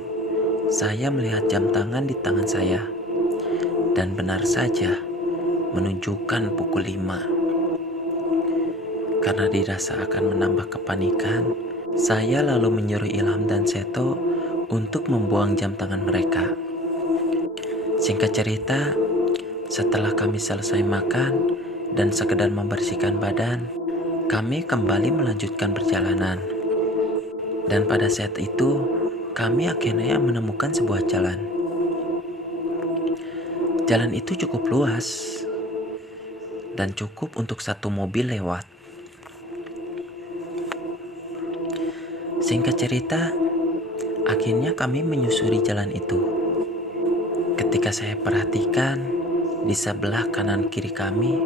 saya melihat jam tangan di tangan saya. Dan benar saja, menunjukkan pukul 5. Karena dirasa akan menambah kepanikan, saya lalu menyuruh Ilham dan Seto untuk membuang jam tangan mereka. Singkat cerita, setelah kami selesai makan dan sekedar membersihkan badan, kami kembali melanjutkan perjalanan. Dan pada saat itu, kami akhirnya menemukan sebuah jalan. Jalan itu cukup luas dan cukup untuk satu mobil lewat. Singkat cerita, akhirnya kami menyusuri jalan itu. Ketika saya perhatikan, di sebelah kanan kiri kami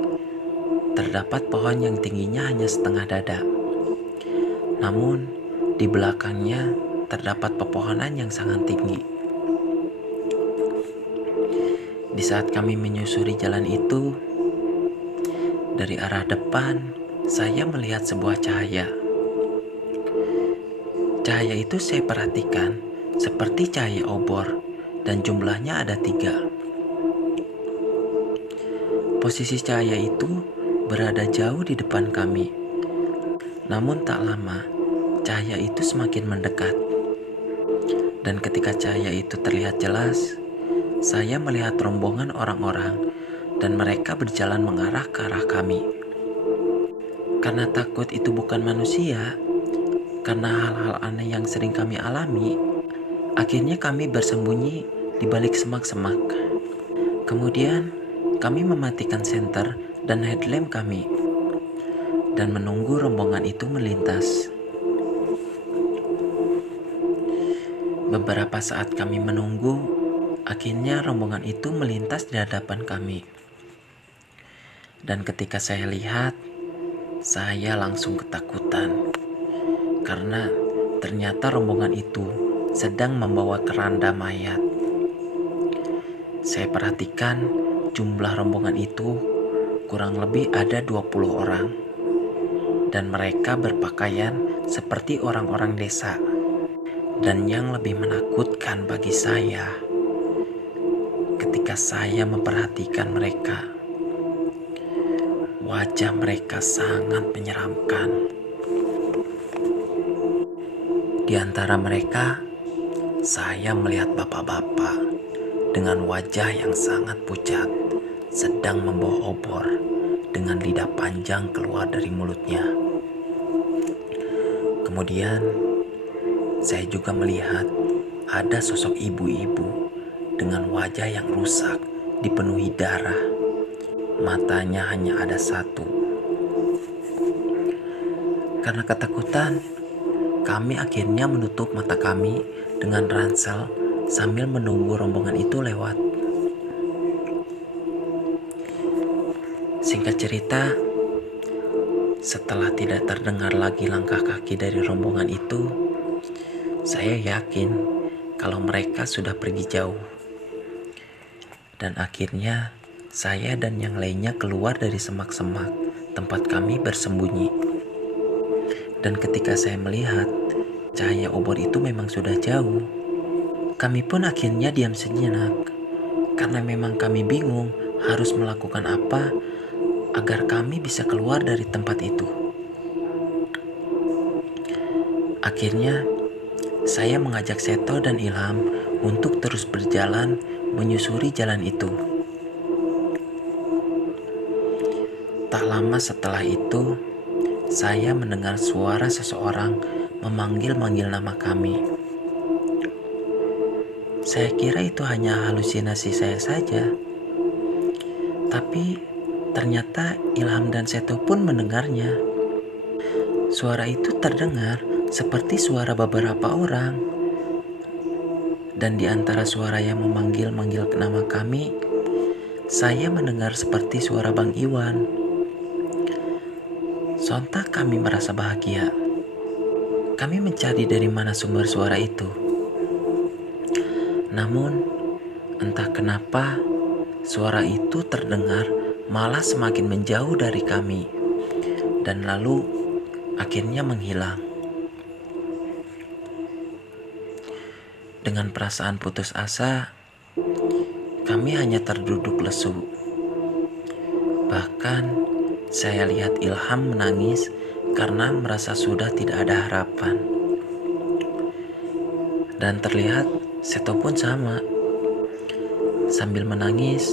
terdapat pohon yang tingginya hanya setengah dada. Namun, di belakangnya terdapat pepohonan yang sangat tinggi. Di saat kami menyusuri jalan itu, dari arah depan, saya melihat sebuah cahaya. Cahaya itu saya perhatikan seperti cahaya obor dan jumlahnya ada 3. Posisi cahaya itu berada jauh di depan kami. Namun tak lama, cahaya itu semakin mendekat. Dan ketika cahaya itu terlihat jelas, saya melihat rombongan orang-orang dan mereka berjalan mengarah ke arah kami. Karena takut itu bukan manusia, karena hal-hal aneh yang sering kami alami, akhirnya kami bersembunyi di balik semak-semak. Kemudian kami mematikan senter dan headlamp kami dan menunggu rombongan itu melintas. Beberapa saat kami menunggu, akhirnya rombongan itu melintas di hadapan kami. Dan ketika saya lihat, saya langsung ketakutan. Karena ternyata rombongan itu sedang membawa keranda mayat. Saya perhatikan jumlah rombongan itu kurang lebih ada 20 orang. Dan mereka berpakaian seperti orang-orang desa. Dan yang lebih menakutkan bagi saya, ketika saya memperhatikan mereka, wajah mereka sangat menyeramkan. Di antara mereka, saya melihat bapak-bapak dengan wajah yang sangat pucat, sedang membawa obor dengan lidah panjang keluar dari mulutnya. Kemudian, saya juga melihat ada sosok ibu-ibu dengan wajah yang rusak, dipenuhi darah. Matanya hanya ada 1. Karena ketakutan, kami akhirnya menutup mata kami dengan ransel sambil menunggu rombongan itu lewat. Singkat cerita, setelah tidak terdengar lagi langkah kaki dari rombongan itu, saya yakin kalau mereka sudah pergi jauh. Dan akhirnya saya dan yang lainnya keluar dari semak-semak tempat kami bersembunyi. Dan ketika saya melihat cahaya obor itu memang sudah jauh, kami pun akhirnya diam sejenak. Karena memang kami bingung harus melakukan apa agar kami bisa keluar dari tempat itu. Akhirnya, saya mengajak Seto dan Ilham untuk terus berjalan menyusuri jalan itu. Tak lama setelah itu, saya mendengar suara seseorang memanggil-manggil nama kami. Saya kira itu hanya halusinasi saya saja. Tapi ternyata Ilham dan Seto pun mendengarnya. Suara itu terdengar seperti suara beberapa orang. Dan di antara suara yang memanggil-manggil nama kami, saya mendengar seperti suara Bang Iwan. Sontak kami merasa bahagia. Kami mencari dari mana sumber suara itu. Namun, entah kenapa suara itu terdengar malah semakin menjauh dari kami. Dan lalu akhirnya menghilang. Dengan perasaan putus asa, kami hanya terduduk lesu. Bahkan saya lihat Ilham menangis karena merasa sudah tidak ada harapan. Dan terlihat Seto pun sama. Sambil menangis,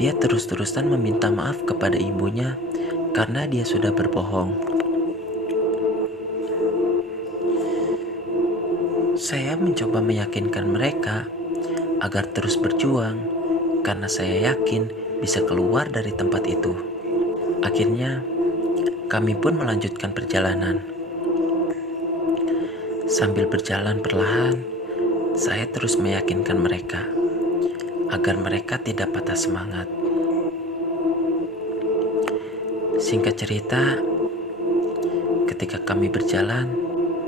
dia terus-terusan meminta maaf kepada ibunya karena dia sudah berbohong. Saya mencoba meyakinkan mereka agar terus berjuang karena saya yakin bisa keluar dari tempat itu. Akhirnya, kami pun melanjutkan perjalanan. Sambil berjalan perlahan, saya terus meyakinkan mereka agar mereka tidak patah semangat. Singkat cerita, ketika kami berjalan,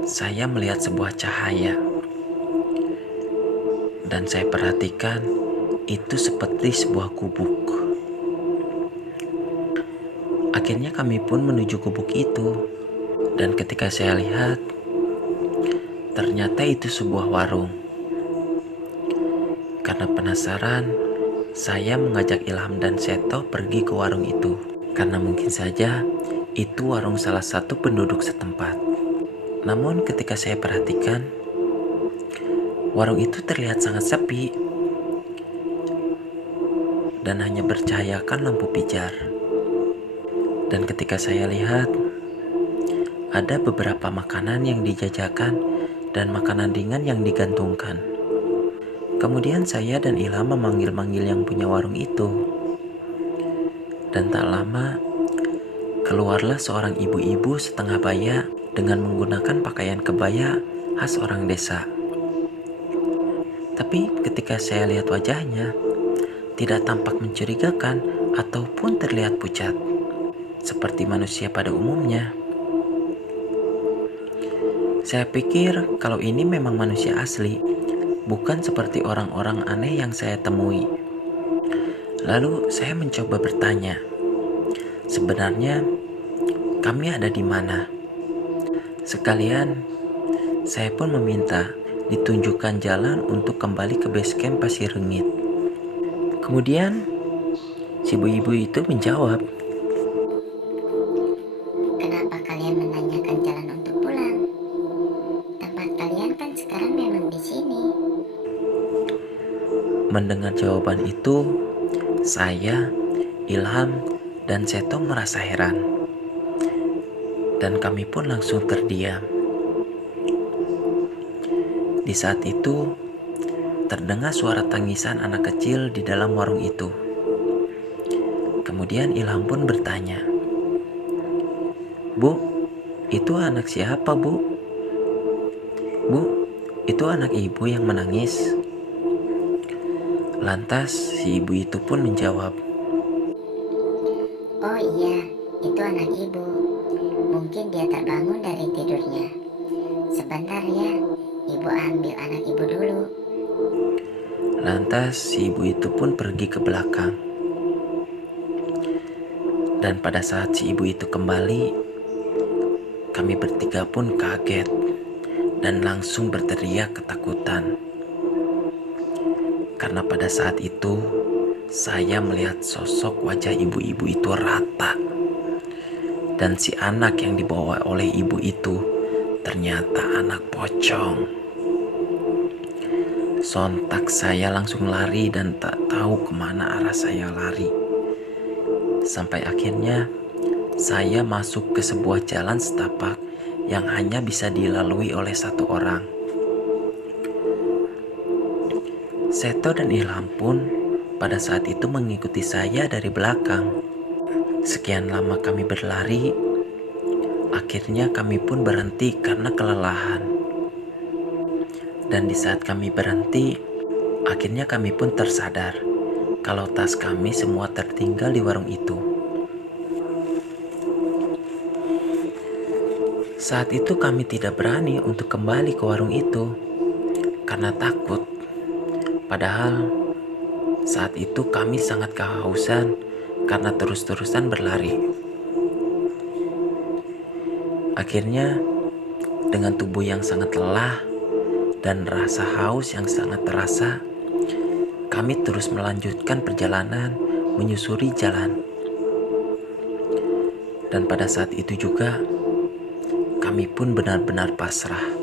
saya melihat sebuah cahaya. Dan saya perhatikan itu seperti sebuah gubuk. Akhirnya kami pun menuju gubuk itu. Dan ketika saya lihat, ternyata itu sebuah warung. Karena penasaran, saya mengajak Ilham dan Seto pergi ke warung itu. Karena mungkin saja itu warung salah satu penduduk setempat. Namun ketika saya perhatikan, warung itu terlihat sangat sepi dan hanya bercahayakan lampu pijar. Dan ketika saya lihat, ada beberapa makanan yang dijajakan dan makanan ringan yang digantungkan. Kemudian saya dan Ilham memanggil-manggil yang punya warung itu. Dan tak lama, keluarlah seorang ibu-ibu setengah baya dengan menggunakan pakaian kebaya khas orang desa. Tapi ketika saya lihat wajahnya, tidak tampak mencurigakan ataupun terlihat pucat, seperti manusia pada umumnya. Saya pikir kalau ini memang manusia asli, bukan seperti orang-orang aneh yang saya temui. Lalu saya mencoba bertanya, sebenarnya kami ada di mana? Sekalian, saya pun meminta ditunjukkan jalan untuk kembali ke base camp Pasir Rengit. Kemudian, si ibu-ibu itu menjawab, Kenapa kalian menanyakan jalan untuk pulang? Tempat kalian kan sekarang memang di sini. mendengar jawaban itu, saya, Ilham, dan Seto merasa heran. Dan kami pun langsung terdiam. Di saat itu, terdengar suara tangisan anak kecil di dalam warung itu. Kemudian Ilham pun bertanya, "Bu, itu anak siapa, Bu? Bu, itu anak ibu yang menangis." Lantas si ibu itu pun menjawab, Oh iya, itu anak ibu. Mungkin dia terbangun dari tidurnya. Sebentar ya, ibu ambil anak ibu dulu. Lantas si ibu itu pun pergi ke belakang. Dan pada saat si ibu itu kembali, kami bertiga pun kaget dan langsung berteriak ketakutan. Karena pada saat itu, saya melihat sosok wajah ibu-ibu itu rata. Dan si anak yang dibawa oleh ibu itu ternyata anak pocong. Sontak saya langsung lari dan tak tahu kemana arah saya lari. Sampai akhirnya saya masuk ke sebuah jalan setapak yang hanya bisa dilalui oleh satu orang. Seto dan Ilham pun pada saat itu mengikuti saya dari belakang. Sekian lama kami berlari, akhirnya kami pun berhenti karena kelelahan. Dan di saat kami berhenti, akhirnya kami pun tersadar kalau tas kami semua tertinggal di warung itu. Saat itu kami tidak berani untuk kembali ke warung itu karena takut. Padahal saat itu kami sangat kehausan karena terus-terusan berlari. Akhirnya dengan tubuh yang sangat lelah dan rasa haus yang sangat terasa, kami terus melanjutkan perjalanan menyusuri jalan. Dan pada saat itu juga kami pun benar-benar pasrah.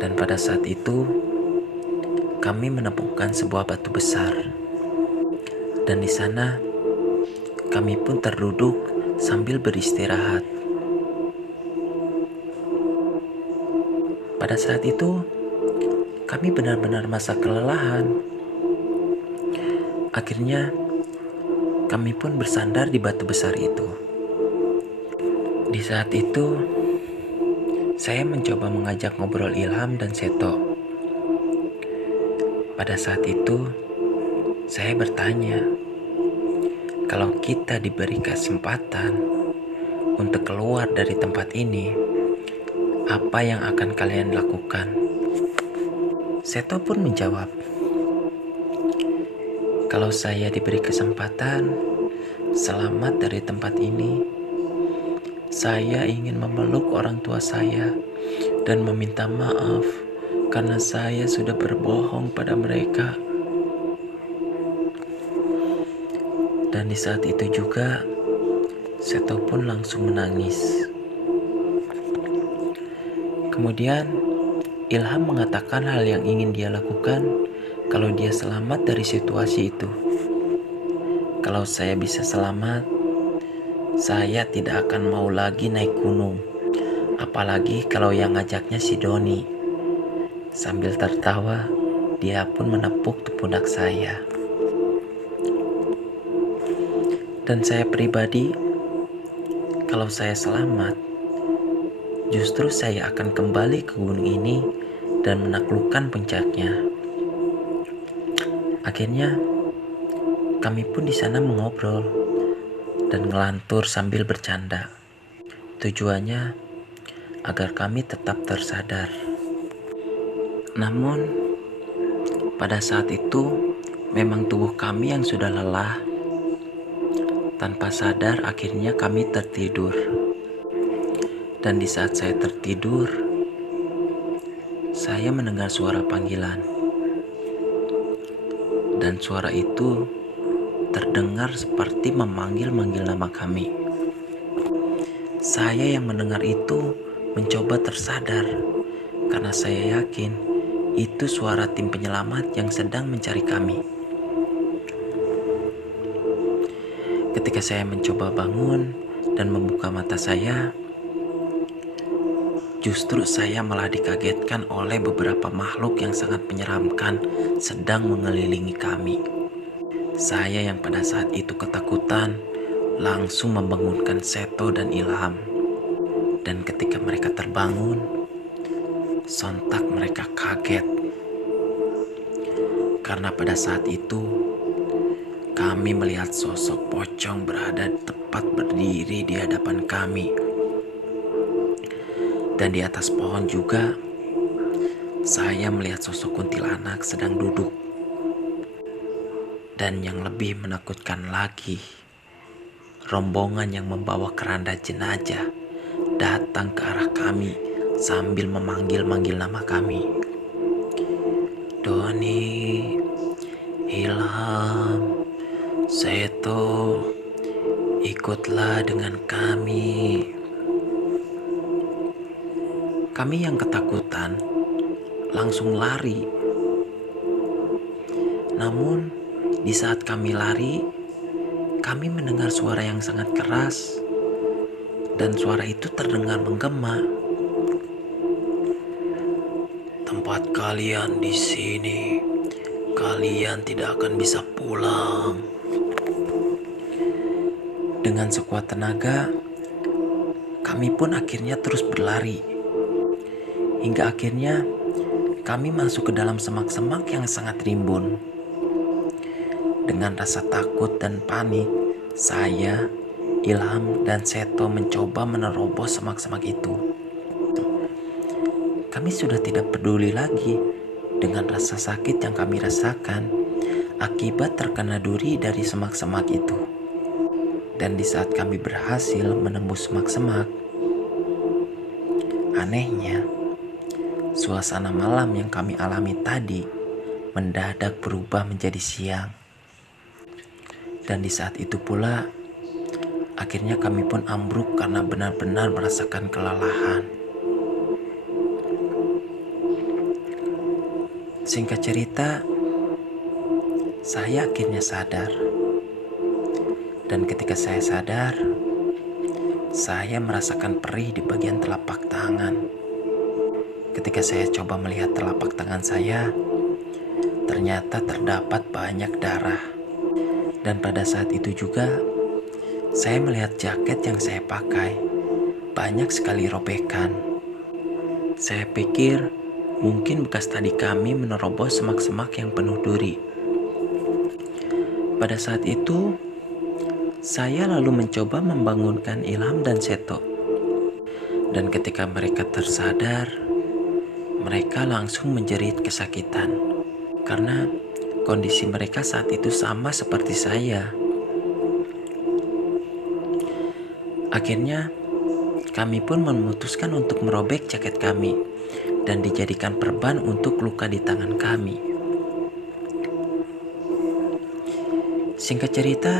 Dan pada saat itu kami menemukan sebuah batu besar. Dan di sana kami pun terduduk sambil beristirahat. Pada saat itu kami benar-benar masa kelelahan. Akhirnya kami pun bersandar di batu besar itu. Di saat itu saya mencoba mengajak ngobrol Ilham dan Seto. Pada saat itu saya bertanya, kalau kita diberi kesempatan untuk keluar dari tempat ini, apa yang akan kalian lakukan? Seto pun menjawab, kalau saya diberi kesempatan selamat dari tempat ini, saya ingin memeluk orang tua saya dan meminta maaf karena saya sudah berbohong pada mereka. Dan di saat itu juga Seto pun langsung menangis. Kemudian Ilham mengatakan hal yang ingin dia lakukan kalau dia selamat dari situasi itu. Kalau saya bisa selamat, saya tidak akan mau lagi naik gunung. Apalagi kalau yang ngajaknya si Doni. Sambil tertawa, dia pun menepuk pundak saya. Dan saya pribadi, kalau saya selamat, justru saya akan kembali ke gunung ini dan menaklukkan puncaknya. Akhirnya, kami pun di sana mengobrol dan ngelantur sambil bercanda. Tujuannya agar kami tetap tersadar. Namun, pada saat itu memang tubuh kami yang sudah lelah. Tanpa sadar akhirnya kami tertidur. Dan di saat saya tertidur, saya mendengar suara panggilan. Dan suara itu terdengar seperti memanggil-manggil nama kami. Saya yang mendengar itu mencoba tersadar karena saya yakin itu suara tim penyelamat yang sedang mencari kami. Ketika saya mencoba bangun dan membuka mata saya, justru saya malah dikagetkan oleh beberapa makhluk yang sangat menyeramkan sedang mengelilingi kami. Saya yang pada saat itu ketakutan langsung membangunkan Seto dan Ilham. Dan ketika mereka terbangun, sontak mereka kaget. Karena pada saat itu kami melihat sosok pocong berada tepat berdiri di hadapan kami. Dan di atas pohon juga saya melihat sosok kuntilanak sedang duduk. Dan yang lebih menakutkan lagi, rombongan yang membawa keranda jenazah datang ke arah kami sambil memanggil-manggil nama kami. Tony, Ilham, Seto, ikutlah dengan kami. Kami yang ketakutan langsung lari. Namun, di saat kami lari, kami mendengar suara yang sangat keras, dan suara itu terdengar menggema. Tempat kalian di sini, kalian tidak akan bisa pulang. Dengan sekuat tenaga, kami pun akhirnya terus berlari. Hingga akhirnya kami masuk ke dalam semak-semak yang sangat rimbun. Dengan rasa takut dan panik, saya, Ilham, dan Seto mencoba menerobos semak-semak itu. Kami sudah tidak peduli lagi dengan rasa sakit yang kami rasakan akibat terkena duri dari semak-semak itu. Dan di saat kami berhasil menembus semak-semak, anehnya, suasana malam yang kami alami tadi mendadak berubah menjadi siang. Dan di saat itu pula, akhirnya kami pun ambruk karena benar-benar merasakan kelelahan. Singkat cerita, saya akhirnya sadar. Dan ketika saya sadar, saya merasakan perih di bagian telapak tangan. Ketika saya coba melihat telapak tangan saya, ternyata terdapat banyak darah. Dan pada saat itu juga, saya melihat jaket yang saya pakai banyak sekali robekan. Saya pikir mungkin bekas tadi kami menerobos semak-semak yang penuh duri. Pada saat itu, saya lalu mencoba membangunkan Ilham dan Seto. Dan ketika mereka tersadar, mereka langsung menjerit kesakitan. Karena kondisi mereka saat itu sama seperti saya. Akhirnya, kami pun memutuskan untuk merobek jaket kami dan dijadikan perban untuk luka di tangan kami. Singkat cerita,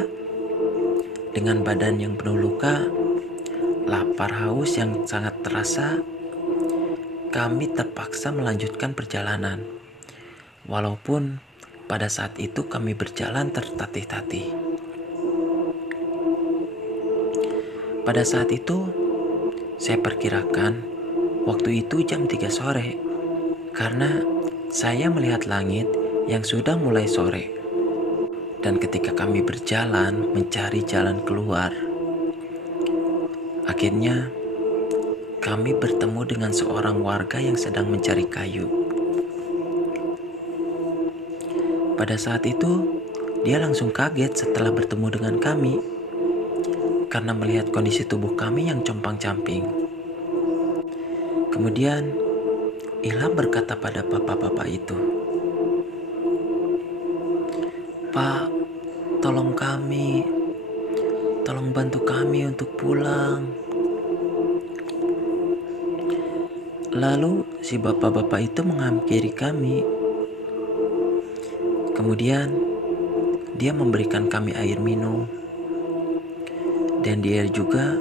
dengan badan yang penuh luka, lapar haus yang sangat terasa, kami terpaksa melanjutkan perjalanan. Walaupun pada saat itu kami berjalan tertatih-tatih. Pada saat itu, saya perkirakan waktu itu jam 3 sore. Karena saya melihat langit yang sudah mulai sore. Dan ketika kami berjalan mencari jalan keluar, akhirnya kami bertemu dengan seorang warga yang sedang mencari kayu. Pada saat itu, dia langsung kaget setelah bertemu dengan kami karena melihat kondisi tubuh kami yang compang-camping. Kemudian, Ilham berkata pada bapak-bapak itu, "Pak, tolong kami, tolong bantu kami untuk pulang." Lalu si bapak-bapak itu menghampiri kami. Kemudian dia memberikan kami air minum. Dan dia juga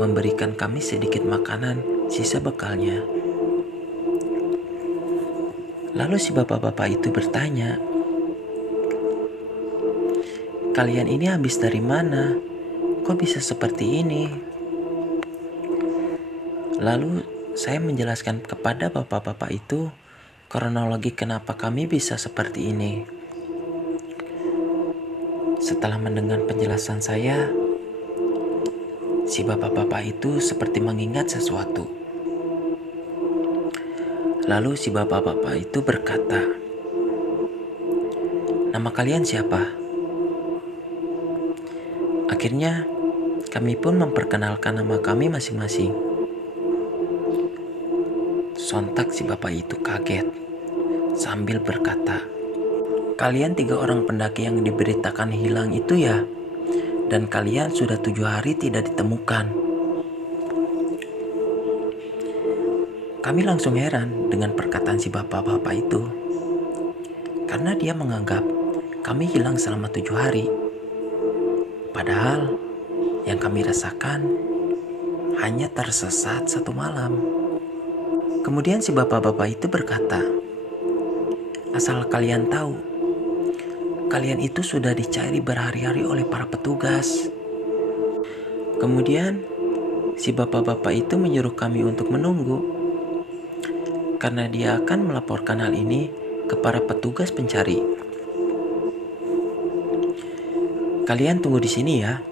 memberikan kami sedikit makanan sisa bekalnya. Lalu si bapak-bapak itu bertanya, "Kalian ini habis dari mana? Kok bisa seperti ini?" Lalu saya menjelaskan kepada bapak-bapak itu kronologi kenapa kami bisa seperti ini. Setelah mendengar penjelasan saya, si bapak-bapak itu seperti mengingat sesuatu. Lalu si bapak-bapak itu berkata, "Nama kalian siapa?" Akhirnya kami pun memperkenalkan nama kami masing-masing. Sontak si bapak itu kaget sambil berkata, "Kalian 3 orang pendaki yang diberitakan hilang itu ya? Dan kalian sudah 7 hari tidak ditemukan." Kami langsung heran dengan perkataan si bapak-bapak itu. karena dia menganggap kami hilang selama 7 hari. Padahal yang kami rasakan hanya tersesat 1 malam. Kemudian si bapak-bapak itu berkata, "Asal kalian tahu, kalian itu sudah dicari berhari-hari oleh para petugas." Kemudian si bapak-bapak itu menyuruh kami untuk menunggu, karena dia akan melaporkan hal ini ke para petugas pencari. "Kalian tunggu di sini ya.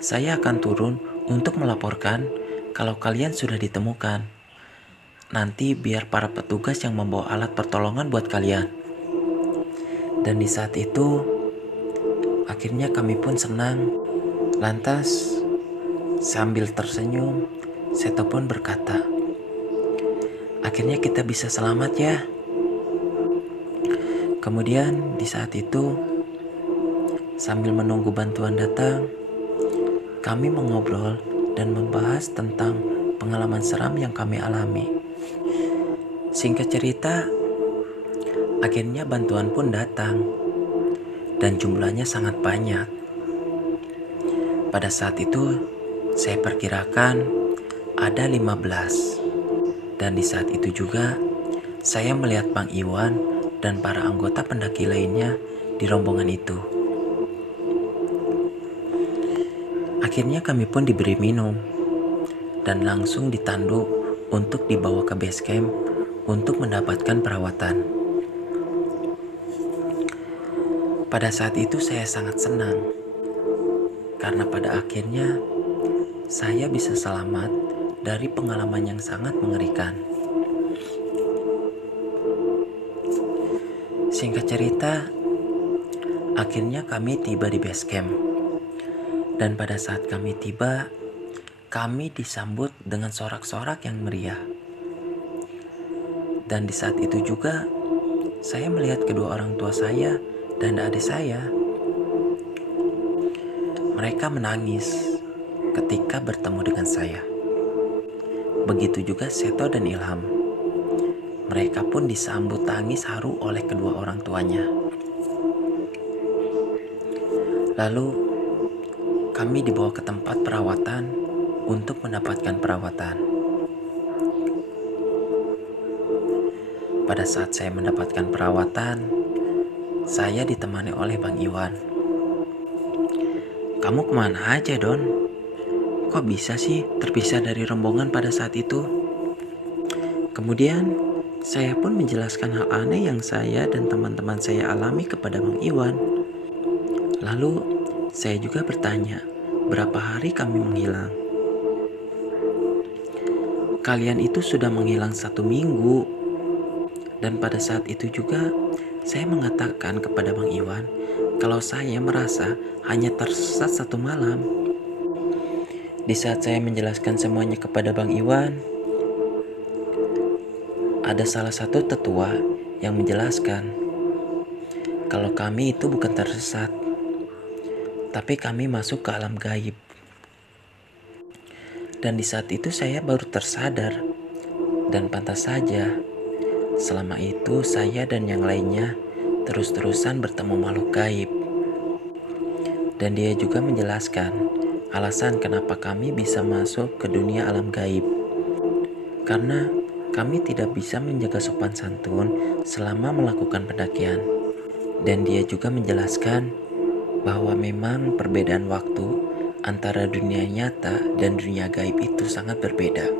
Saya akan turun untuk melaporkan kalau kalian sudah ditemukan. Nanti biar para petugas yang membawa alat pertolongan buat kalian." Dan di saat itu, akhirnya kami pun senang. Lantas, sambil tersenyum, Seto pun berkata, "Akhirnya kita bisa selamat ya." Kemudian di saat itu, sambil menunggu bantuan datang, kami mengobrol dan membahas tentang pengalaman seram yang kami alami. Singkat cerita, akhirnya bantuan pun datang dan jumlahnya sangat banyak. Pada saat itu, saya perkirakan ada 15. Dan di saat itu juga, saya melihat Bang Iwan dan para anggota pendaki lainnya di rombongan itu. Akhirnya kami pun diberi minum dan langsung ditandu untuk dibawa ke base camp untuk mendapatkan perawatan. Pada saat itu saya sangat senang karena pada akhirnya saya bisa selamat dari pengalaman yang sangat mengerikan. Singkat cerita, akhirnya kami tiba di base camp. Dan pada saat kami tiba, kami disambut dengan sorak-sorak yang meriah. Dan di saat itu juga, saya melihat kedua orang tua saya dan adik saya. Mereka menangis ketika bertemu dengan saya. Begitu juga Seto dan Ilham. Mereka pun disambut tangis haru oleh kedua orang tuanya. Lalu, kami dibawa ke tempat perawatan untuk mendapatkan perawatan. Pada saat saya mendapatkan perawatan, saya ditemani oleh Bang Iwan. "Kamu kemana aja, Don? Kok bisa sih terpisah dari rombongan pada saat itu?" Kemudian, saya pun menjelaskan hal aneh yang saya dan teman-teman saya alami kepada Bang Iwan. Lalu, saya juga bertanya, berapa hari kami menghilang? "Kalian itu sudah menghilang 1 minggu. Dan pada saat itu juga, saya mengatakan kepada Bang Iwan kalau saya merasa hanya tersesat 1 malam. Di saat saya menjelaskan semuanya kepada Bang Iwan, ada salah satu tetua yang menjelaskan kalau kami itu bukan tersesat, tapi kami masuk ke alam gaib. Dan di saat itu saya baru tersadar. Dan pantas saja, selama itu saya dan yang lainnya terus-terusan bertemu makhluk gaib." Dan dia juga menjelaskan alasan kenapa kami bisa masuk ke dunia alam gaib. Karena kami tidak bisa menjaga sopan santun selama melakukan pendakian. Dan dia juga menjelaskan bahwa memang perbedaan waktu antara dunia nyata dan dunia gaib itu sangat berbeda.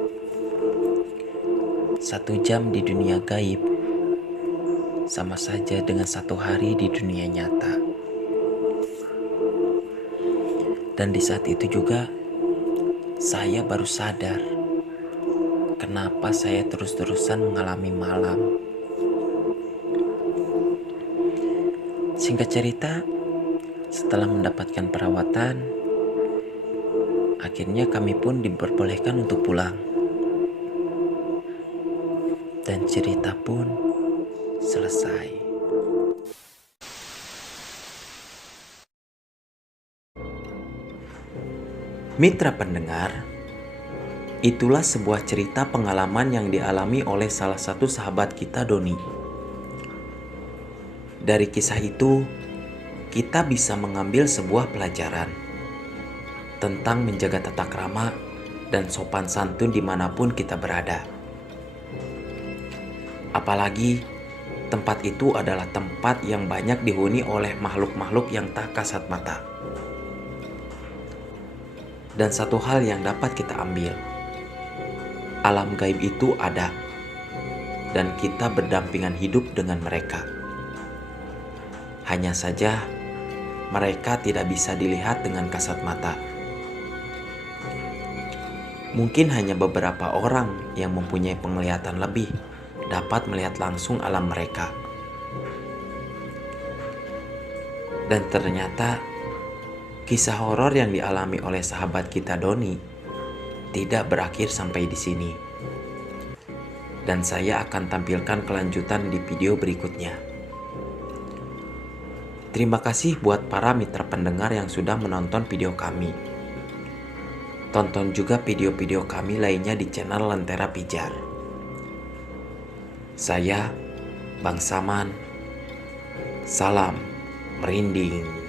1 jam di dunia gaib sama saja dengan 1 hari di dunia nyata. Dan di saat itu juga, saya baru sadar kenapa saya terus-terusan mengalami malam. Singkat cerita, setelah mendapatkan perawatan, akhirnya kami pun diperbolehkan untuk pulang. Dan cerita pun selesai. Mitra pendengar, itulah sebuah cerita pengalaman yang dialami oleh salah satu sahabat kita, Doni. Dari kisah itu, kita bisa mengambil sebuah pelajaran tentang menjaga tata krama dan sopan santun dimanapun kita berada. Apalagi tempat itu adalah tempat yang banyak dihuni oleh makhluk-makhluk yang tak kasat mata. Dan satu hal yang dapat kita ambil, alam gaib itu ada, dan kita berdampingan hidup dengan mereka. Hanya saja, mereka tidak bisa dilihat dengan kasat mata. Mungkin hanya beberapa orang yang mempunyai penglihatan lebih dapat melihat langsung alam mereka. Dan ternyata, kisah horor yang dialami oleh sahabat kita Doni tidak berakhir sampai di sini. Dan saya akan tampilkan kelanjutan di video berikutnya. Terima kasih buat para mitra pendengar yang sudah menonton video kami. Tonton juga video-video kami lainnya di channel Lentera Pijar. Saya, Bang Saman. Salam merinding.